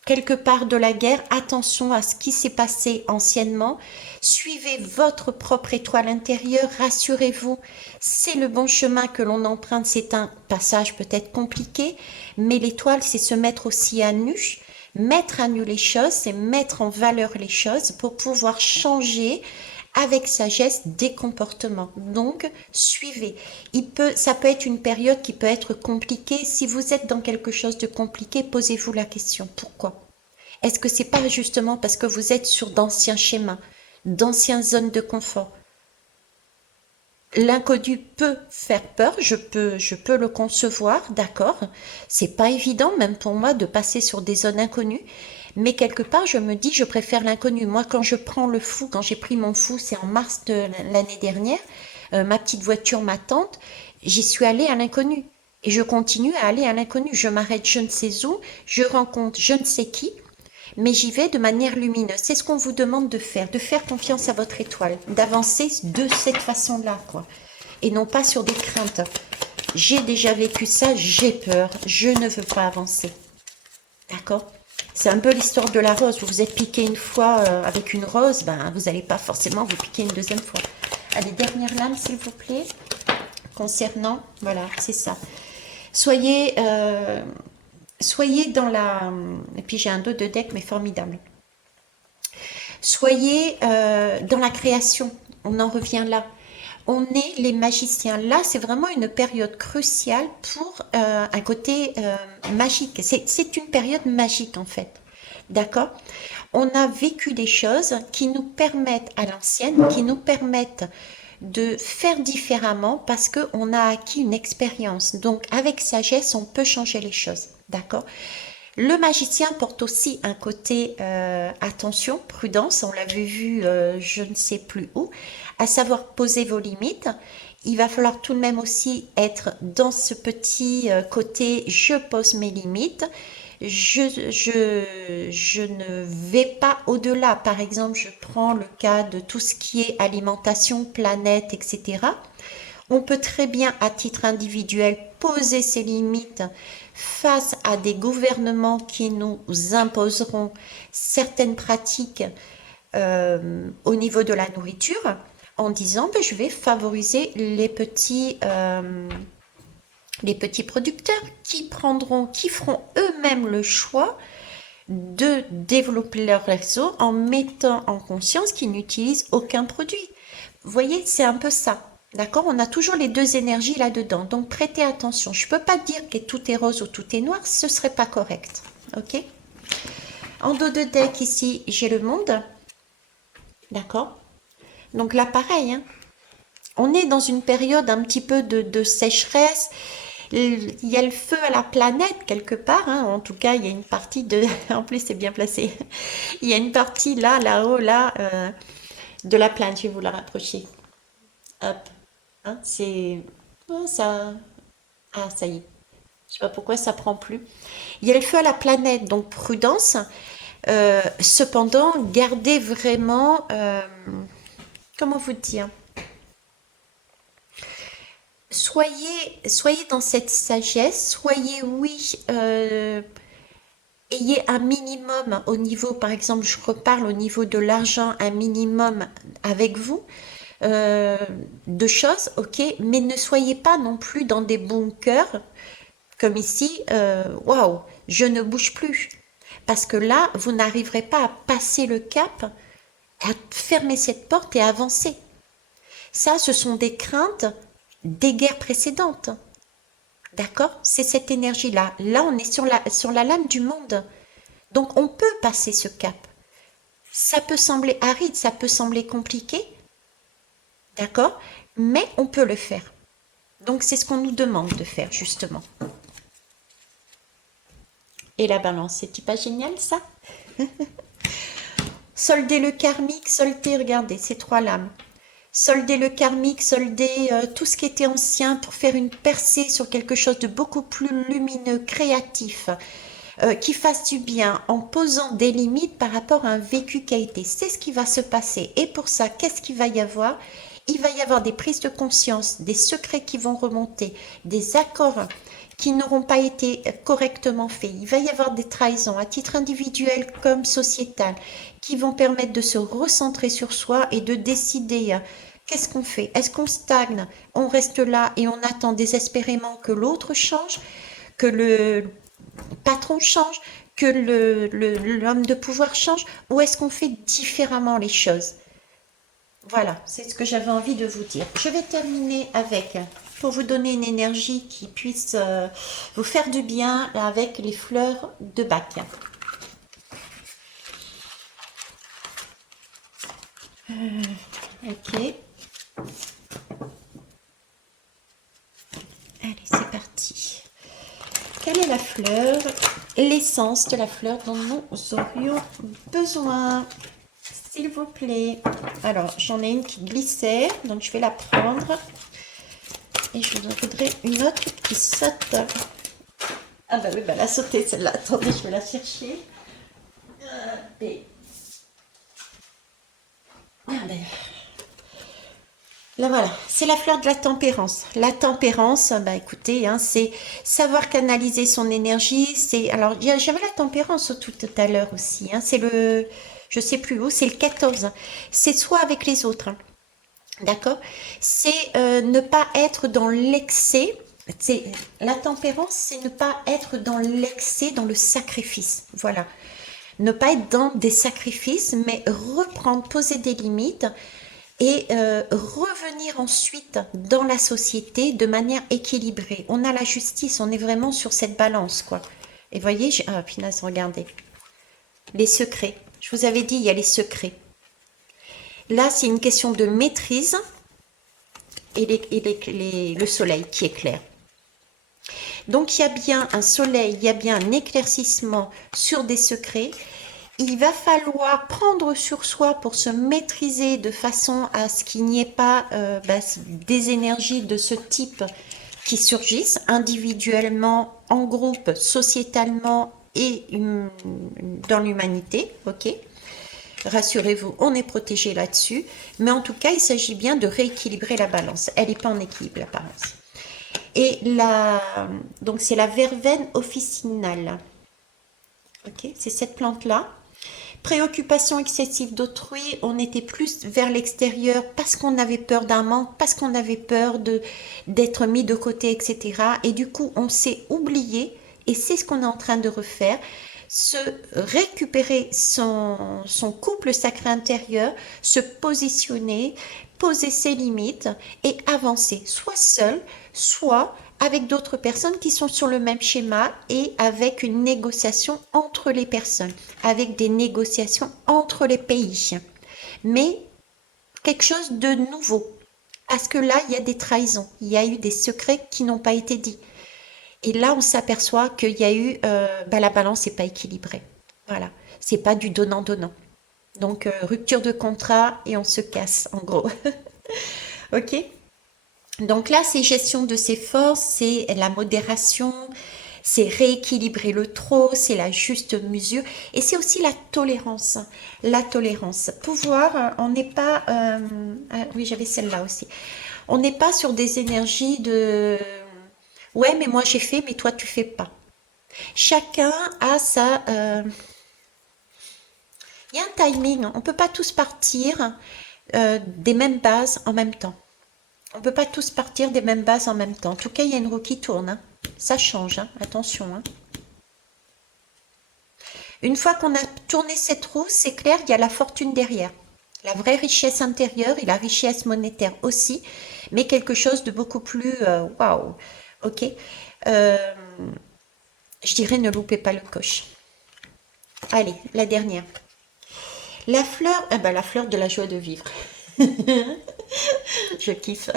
quelque part de la guerre. Attention à ce qui s'est passé anciennement. Suivez votre propre étoile intérieure. Rassurez-vous, c'est le bon chemin que l'on emprunte. C'est un passage peut-être compliqué, mais l'étoile, c'est se mettre aussi à nu. Mettre à nu les choses, c'est mettre en valeur les choses pour pouvoir changer avec sagesse des comportements. Donc, suivez. Ça peut être une période qui peut être compliquée. Si vous êtes dans quelque chose de compliqué, posez-vous la question. Pourquoi? Est-ce que c'est pas justement parce que vous êtes sur d'anciens schémas, d'anciennes zones de confort? L'inconnu peut faire peur, je peux le concevoir, d'accord. C'est pas évident, même pour moi, de passer sur des zones inconnues. Mais quelque part, je me dis, je préfère l'inconnu. Moi, quand je prends le fou, quand j'ai pris mon fou, c'est en mars de l'année dernière, ma petite voiture m'attend, j'y suis allée à l'inconnu. Et je continue à aller à l'inconnu. Je m'arrête je ne sais où, je rencontre je ne sais qui, mais j'y vais de manière lumineuse. C'est ce qu'on vous demande de faire confiance à votre étoile, d'avancer de cette façon-là, quoi. Et non pas sur des craintes. J'ai déjà vécu ça, j'ai peur, je ne veux pas avancer. D'accord? C'est un peu l'histoire de la rose. Vous vous êtes piqué une fois avec une rose, ben vous n'allez pas forcément vous piquer une deuxième fois. Allez, dernière lame, s'il vous plaît. Concernant, voilà, c'est ça. Soyez, soyez dans la... Et puis j'ai un dos de deck, mais formidable. Soyez dans la création. On en revient là. On est les magiciens. Là, c'est vraiment une période cruciale pour un côté magique. C'est une période magique, en fait. D'accord? On a vécu des choses qui nous permettent, à l'ancienne, qui nous permettent de faire différemment parce qu'on a acquis une expérience. Donc, avec sagesse, on peut changer les choses. D'accord? Le magicien porte aussi un côté attention, prudence, on l'avait vu je ne sais plus où, à savoir poser vos limites. Il va falloir tout de même aussi être dans ce petit côté je pose mes limites, je ne vais pas au-delà. Par exemple, je prends le cas de tout ce qui est alimentation, planète, etc. On peut très bien, à titre individuel, poser ses limites face à des gouvernements qui nous imposeront certaines pratiques au niveau de la nourriture. en disant ben, je vais favoriser les petits producteurs qui feront eux-mêmes le choix de développer leur réseau en mettant en conscience qu'ils n'utilisent aucun produit. Vous voyez, c'est un peu ça. D'accord? On a toujours les deux énergies là-dedans. Donc prêtez attention. Je ne peux pas dire que tout est rose ou tout est noir, ce ne serait pas correct. Ok? En dos de deck, ici, j'ai le monde. D'accord? Donc là, pareil, hein. On est dans une période un petit peu de sécheresse. Il y a le feu à la planète quelque part, hein. En tout cas, il y a une partie de... En plus, c'est bien placé. Il y a une partie là, là-haut, là, de la planète. Je vais vous la rapprocher. Hop. Hein, c'est... Oh, ça... Ah, ça y est. Je sais pas pourquoi ça prend plus. Il y a le feu à la planète, donc prudence. Cependant, gardez vraiment... comment vous dire? Soyez dans cette sagesse, soyez, oui, ayez un minimum au niveau, par exemple, je reparle au niveau de l'argent, un minimum avec vous euh, de choses, ok, mais ne soyez pas non plus dans des bunkers, comme ici, waouh, je ne bouge plus. Parce que là, vous n'arriverez pas à passer le cap, à fermer cette porte et à avancer. Ça, ce sont des craintes des guerres précédentes. D'accord? C'est cette énergie-là. Là, on est sur la lame du monde. Donc, on peut passer ce cap. Ça peut sembler aride, ça peut sembler compliqué. D'accord? Mais on peut le faire. Donc, c'est ce qu'on nous demande de faire, justement. Et la balance, c'est pas génial, ça? Solder le karmique, solder, regardez, ces trois lames. Solder le karmique, solder tout ce qui était ancien pour faire une percée sur quelque chose de beaucoup plus lumineux, créatif, qui fasse du bien en posant des limites par rapport à un vécu qui a été. C'est ce qui va se passer. Et pour ça, qu'est-ce qu'il va y avoir? Il va y avoir des prises de conscience, des secrets qui vont remonter, des accords qui n'auront pas été correctement faits. Il va y avoir des trahisons à titre individuel comme sociétal qui vont permettre de se recentrer sur soi et de décider qu'est-ce qu'on fait. Est-ce qu'on stagne, on reste là et on attend désespérément que l'autre change, que le patron change, que l'homme de pouvoir change, ou est-ce qu'on fait différemment les choses? Voilà, c'est ce que j'avais envie de vous dire. Je vais terminer avec, pour vous donner une énergie qui puisse vous faire du bien, avec les fleurs de Bach. Ok. Allez, c'est parti. Quelle est la fleur, l'essence de la fleur dont nous aurions besoin? S'il vous plaît. Alors, j'en ai une qui glissait, donc je vais la prendre. Et je vous en voudrais une autre qui saute. Ah bah oui, bah elle a sauté celle-là. Attendez, je vais la chercher. Et... Ah ben... Là voilà, c'est la fleur de la tempérance. La tempérance, bah écoutez, hein, c'est savoir canaliser son énergie. C'est alors j'avais la tempérance tout à l'heure aussi. Hein, c'est le, je sais plus où, c'est le 14. C'est soit avec les autres, hein, d'accord. C'est ne pas être dans l'excès. C'est la tempérance, c'est ne pas être dans l'excès, dans le sacrifice. Voilà, ne pas être dans des sacrifices, mais reprendre, poser des limites et revenir ensuite dans la société de manière équilibrée. On a la justice, on est vraiment sur cette balance, quoi. Et voyez, ah, punaise, regardez. Les secrets. Je vous avais dit, il y a les secrets. Là, c'est une question de maîtrise et le soleil qui éclaire. Donc, il y a bien un soleil, il y a bien un éclaircissement sur des secrets. Il va falloir prendre sur soi pour se maîtriser de façon à ce qu'il n'y ait pas des énergies de ce type qui surgissent individuellement, en groupe, sociétalement et dans l'humanité. Ok, rassurez-vous, on est protégé là-dessus. Mais en tout cas, il s'agit bien de rééquilibrer la balance. Elle n'est pas en équilibre, l'apparence. Et donc c'est la verveine officinale. Ok, c'est cette plante-là. Préoccupation excessive d'autrui, on était plus vers l'extérieur parce qu'on avait peur d'un manque, parce qu'on avait peur d'être mis de côté, etc. Et du coup, on s'est oublié, et c'est ce qu'on est en train de refaire, se récupérer son couple sacré intérieur, se positionner, poser ses limites et avancer, soit seul, soit avec d'autres personnes qui sont sur le même schéma et avec une négociation entre les personnes, avec des négociations entre les pays. Mais quelque chose de nouveau, parce que là, il y a des trahisons, il y a eu des secrets qui n'ont pas été dits. Et là, on s'aperçoit qu'il y a eu, la balance n'est pas équilibrée. Voilà, c'est pas du donnant-donnant. Donc, rupture de contrat et on se casse, en gros. Ok. Donc là, c'est gestion de ses forces, c'est la modération, c'est rééquilibrer le trop, c'est la juste mesure et c'est aussi la tolérance. La tolérance. Pouvoir, on n'est pas... ah oui, j'avais celle-là aussi. On n'est pas sur des énergies de... Ouais, mais moi j'ai fait, mais toi tu fais pas. Chacun a sa... Il y a un timing. On peut pas tous partir des mêmes bases en même temps. On peut pas tous partir des mêmes bases en même temps. En tout cas, il y a une roue qui tourne, hein. Ça change, hein. Attention, hein. Une fois qu'on a tourné cette roue, c'est clair, il y a la fortune derrière. La vraie richesse intérieure et la richesse monétaire aussi, mais quelque chose de beaucoup plus waouh. Ok. Euh, je dirais ne loupez pas le coche. Allez, la dernière. La fleur, la fleur de la joie de vivre. Je kiffe.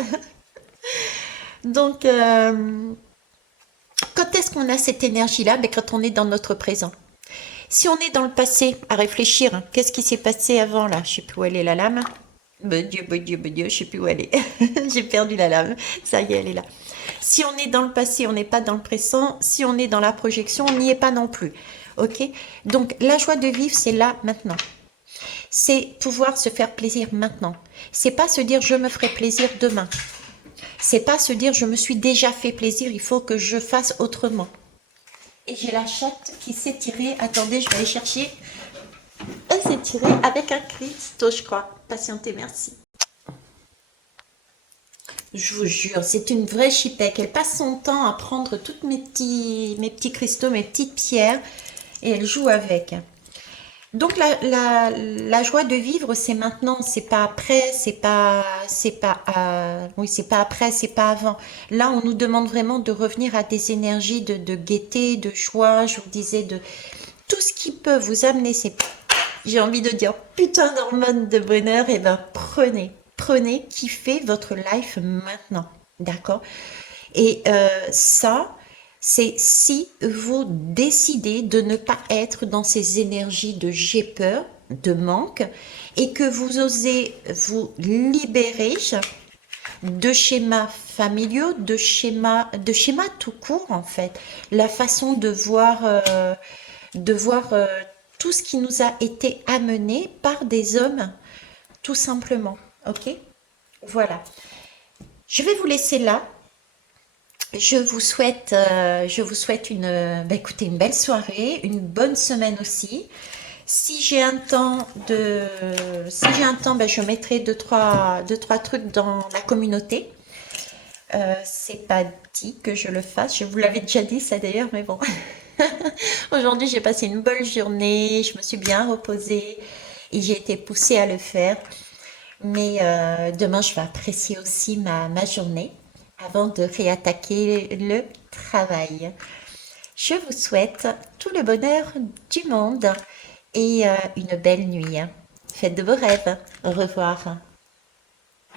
Donc, quand est-ce qu'on a cette énergie-là? Ben, quand on est dans notre présent. Si on est dans le passé, à réfléchir, hein, qu'est-ce qui s'est passé avant là? Je sais plus où elle est la lame. Bon Dieu, je sais plus où elle est. J'ai perdu la lame. Ça y est, elle est là. Si on est dans le passé, on n'est pas dans le présent. Si on est dans la projection, on n'y est pas non plus. Ok? Donc, la joie de vivre, c'est là, maintenant. C'est pouvoir se faire plaisir maintenant. C'est pas se dire je me ferai plaisir demain. C'est pas se dire je me suis déjà fait plaisir, il faut que je fasse autrement. Et j'ai la chatte qui s'est tirée. Attendez, je vais aller chercher. Elle s'est tirée avec un Christo, je crois. Patientez, merci. Je vous jure, c'est une vraie chipette. Elle passe son temps à prendre tous mes petits cristaux, mes petites pierres, et elle joue avec. Donc la joie de vivre, c'est maintenant, c'est pas après, oui, c'est pas après, c'est pas avant. Là, on nous demande vraiment de revenir à des énergies de gaieté, de joie, je vous disais, de tout ce qui peut vous amener j'ai envie de dire, putain d'hormones de bonheur, et ben prenez, kiffez votre life maintenant, d'accord? Et ça, c'est si vous décidez de ne pas être dans ces énergies de j'ai peur, de manque, et que vous osez vous libérer de schémas familiaux, de schémas tout court en fait. La façon de voir tout ce qui nous a été amené par des hommes, tout simplement. Ok? Voilà. Je vais vous laisser là. Je vous souhaite écoutez, une belle soirée, une bonne semaine aussi. Si j'ai un temps, je mettrai deux, trois trucs dans la communauté. C'est pas dit que je le fasse. Je vous l'avais déjà dit ça d'ailleurs, mais bon. Aujourd'hui, j'ai passé une bonne journée. Je me suis bien reposée et j'ai été poussée à le faire. Mais demain, je vais apprécier aussi ma journée avant de réattaquer le travail. Je vous souhaite tout le bonheur du monde et une belle nuit. Faites de beaux rêves. Au revoir.